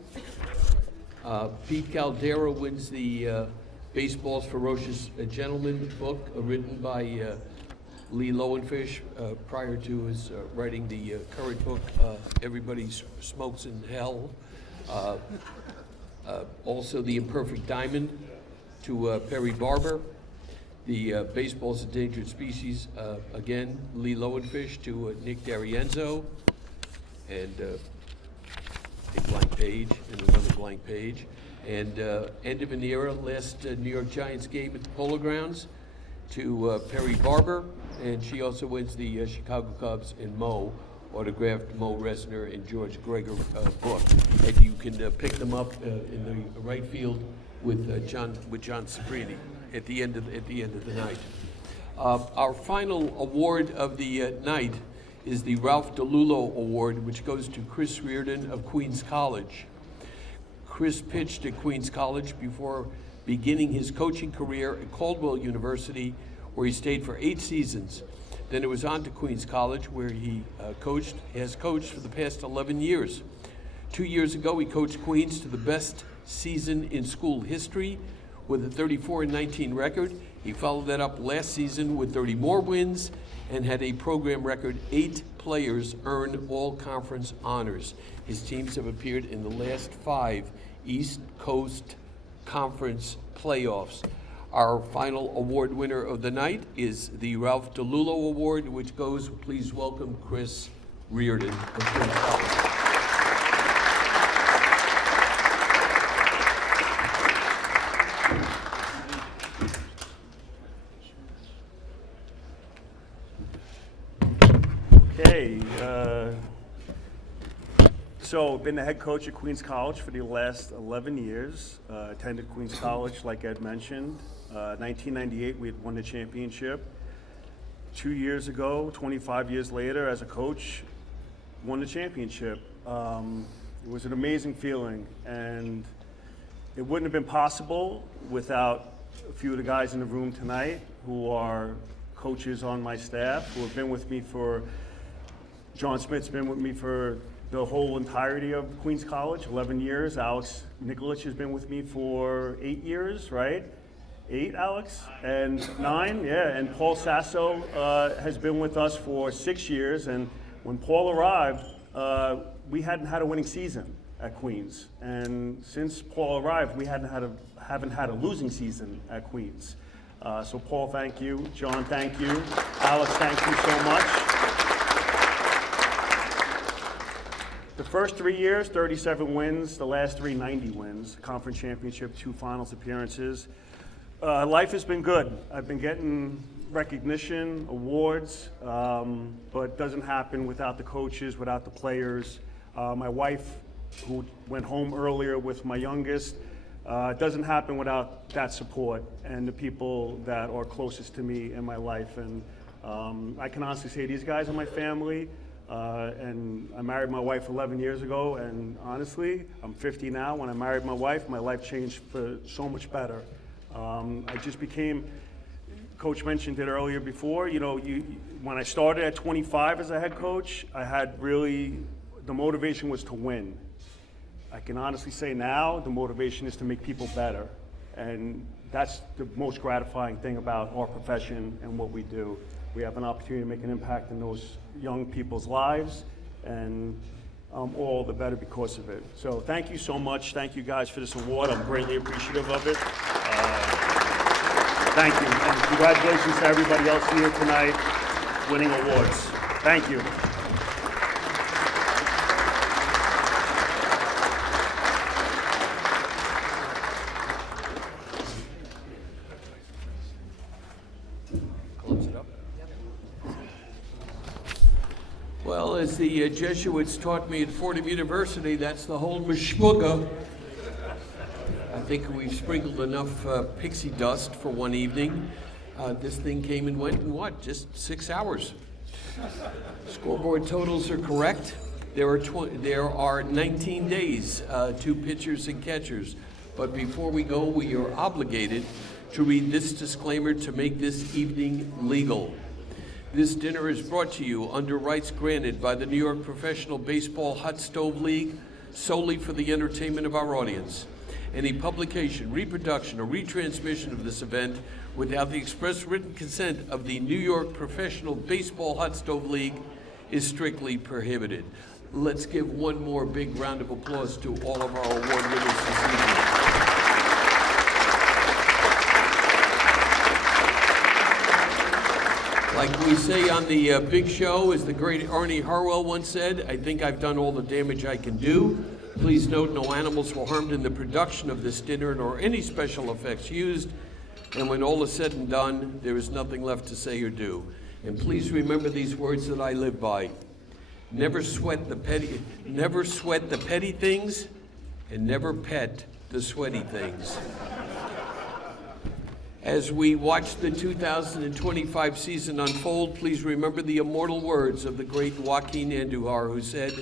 Pete Caldera wins the Baseball's Ferocious Gentleman book, written by Lee Lowenfish prior to his writing the current book, Everybody Smokes in Hell. Also the Imperfect Diamond to Perry Barber. The Baseball's Endangered Species, again, Lee Lowenfish to Nick D'Arienzo, and a blank page, and another blank page. And End of an Era, last New York Giants game at the Polo Grounds to Perry Barber, and she also wins the Chicago Cubs and Mo, autographed Mo Resner and George Greger book. And you can pick them up in the right field with John Sabrini at the end of the night. Our final award of the night is the Ralph DiLullo Award, which goes to Chris Reardon of Queens College. Chris pitched at Queens College before beginning his coaching career at Caldwell University, where he stayed for 8 seasons. Then it was on to Queens College, where he has coached for the past 11 years. 2 years ago, he coached Queens to the best season in school history with a 34-19 record. He followed that up last season with 30 more wins and had a program record 8 players earn all-conference honors. His teams have appeared in the last 5 East Coast Conference playoffs. Our final award winner of the night is the Ralph DiLullo Award, which goes, please welcome Chris Reardon of Queens College. Okay, so been the head coach at Queens College for the last 11 years. Attended Queens College, like Ed mentioned. 1998, we had won the championship. 2 years ago, 25 years later, as a coach, won the championship. It was an amazing feeling, and It wouldn't have been possible without a few of the guys in the room tonight who are coaches on my staff, who have been with me for, John Smith's been with me for the whole entirety of Queens College, 11 years. Alex Nikolic has been with me for 8 years, right? 8, Alex? And 9, yeah. And Paul Sasso has been with us for 6 years. And when Paul arrived, we hadn't had a winning season at Queens. And since Paul arrived, we haven't had a losing season at Queens. So Paul, thank you. John, thank you. Alex, thank you so much. The first 3 years, 37 wins. The last 3, 90 wins. Conference championship, 2 finals appearances. Life has been good. I've been getting recognition, awards, but it doesn't happen without the coaches, without the players. My wife, who went home earlier with my youngest, it doesn't happen without that support and the people that are closest to me in my life. And I can honestly say these guys are my family. And I married my wife 11 years ago, and honestly, I'm 50 now. When I married my wife, my life changed for so much better. I just became, Coach mentioned it earlier before, when I started at 25 as a head coach, I had really, the motivation was to win. I can honestly say now, the motivation is to make people better. And that's the most gratifying thing about our profession and what we do. We have an opportunity to make an impact in those young people's lives, and all the better because of it. So thank you so much. Thank you guys for this award. I'm greatly appreciative of it. Thank you, and congratulations to everybody else here tonight winning awards. Thank you. Well, as the Jesuits taught me at Fordham University, that's the whole mishpuga. I think we've sprinkled enough pixie dust for one evening. This thing came and went in what? Just 6 hours. Scoreboard totals are correct. There are 19 days to pitchers and catchers. But before we go, we are obligated to read this disclaimer to make this evening legal. This dinner is brought to you under rights granted by the New York Professional Baseball Hot Stove League solely for the entertainment of our audience. Any publication, reproduction, or retransmission of this event without the express written consent of the New York Professional Baseball Hot Stove League is strictly prohibited. Let's give one more big round of applause to all of our award winners this evening. Like we say on the big show, as the great Arnie Harwell once said, I think I've done all the damage I can do. Please note no animals were harmed in the production of this dinner nor any special effects used. And when all is said and done, there is nothing left to say or do. And please remember these words that I live by. Never sweat the petty things, and never pet the sweaty things. As we watch the 2025 season unfold, please remember the immortal words of the great Joaquin Andujar, who said,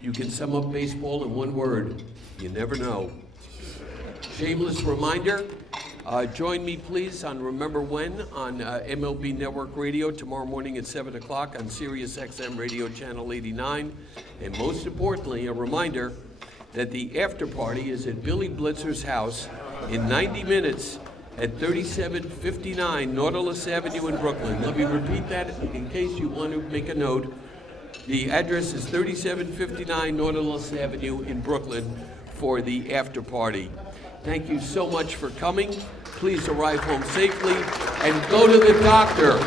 "You can sum up baseball in one word: you never know." Shameless reminder, join me please on Remember When on MLB Network Radio tomorrow morning at 7 o'clock on Sirius XM Radio Channel 89. And most importantly, a reminder that the after party is at Billy Blitzer's house in 90 minutes at 3759 Nautilus Avenue in Brooklyn. Let me repeat that in case you want to make a note. The address is 3759 Nautilus Avenue in Brooklyn for the after party. Thank you so much for coming. Please arrive home safely and go to the doctor.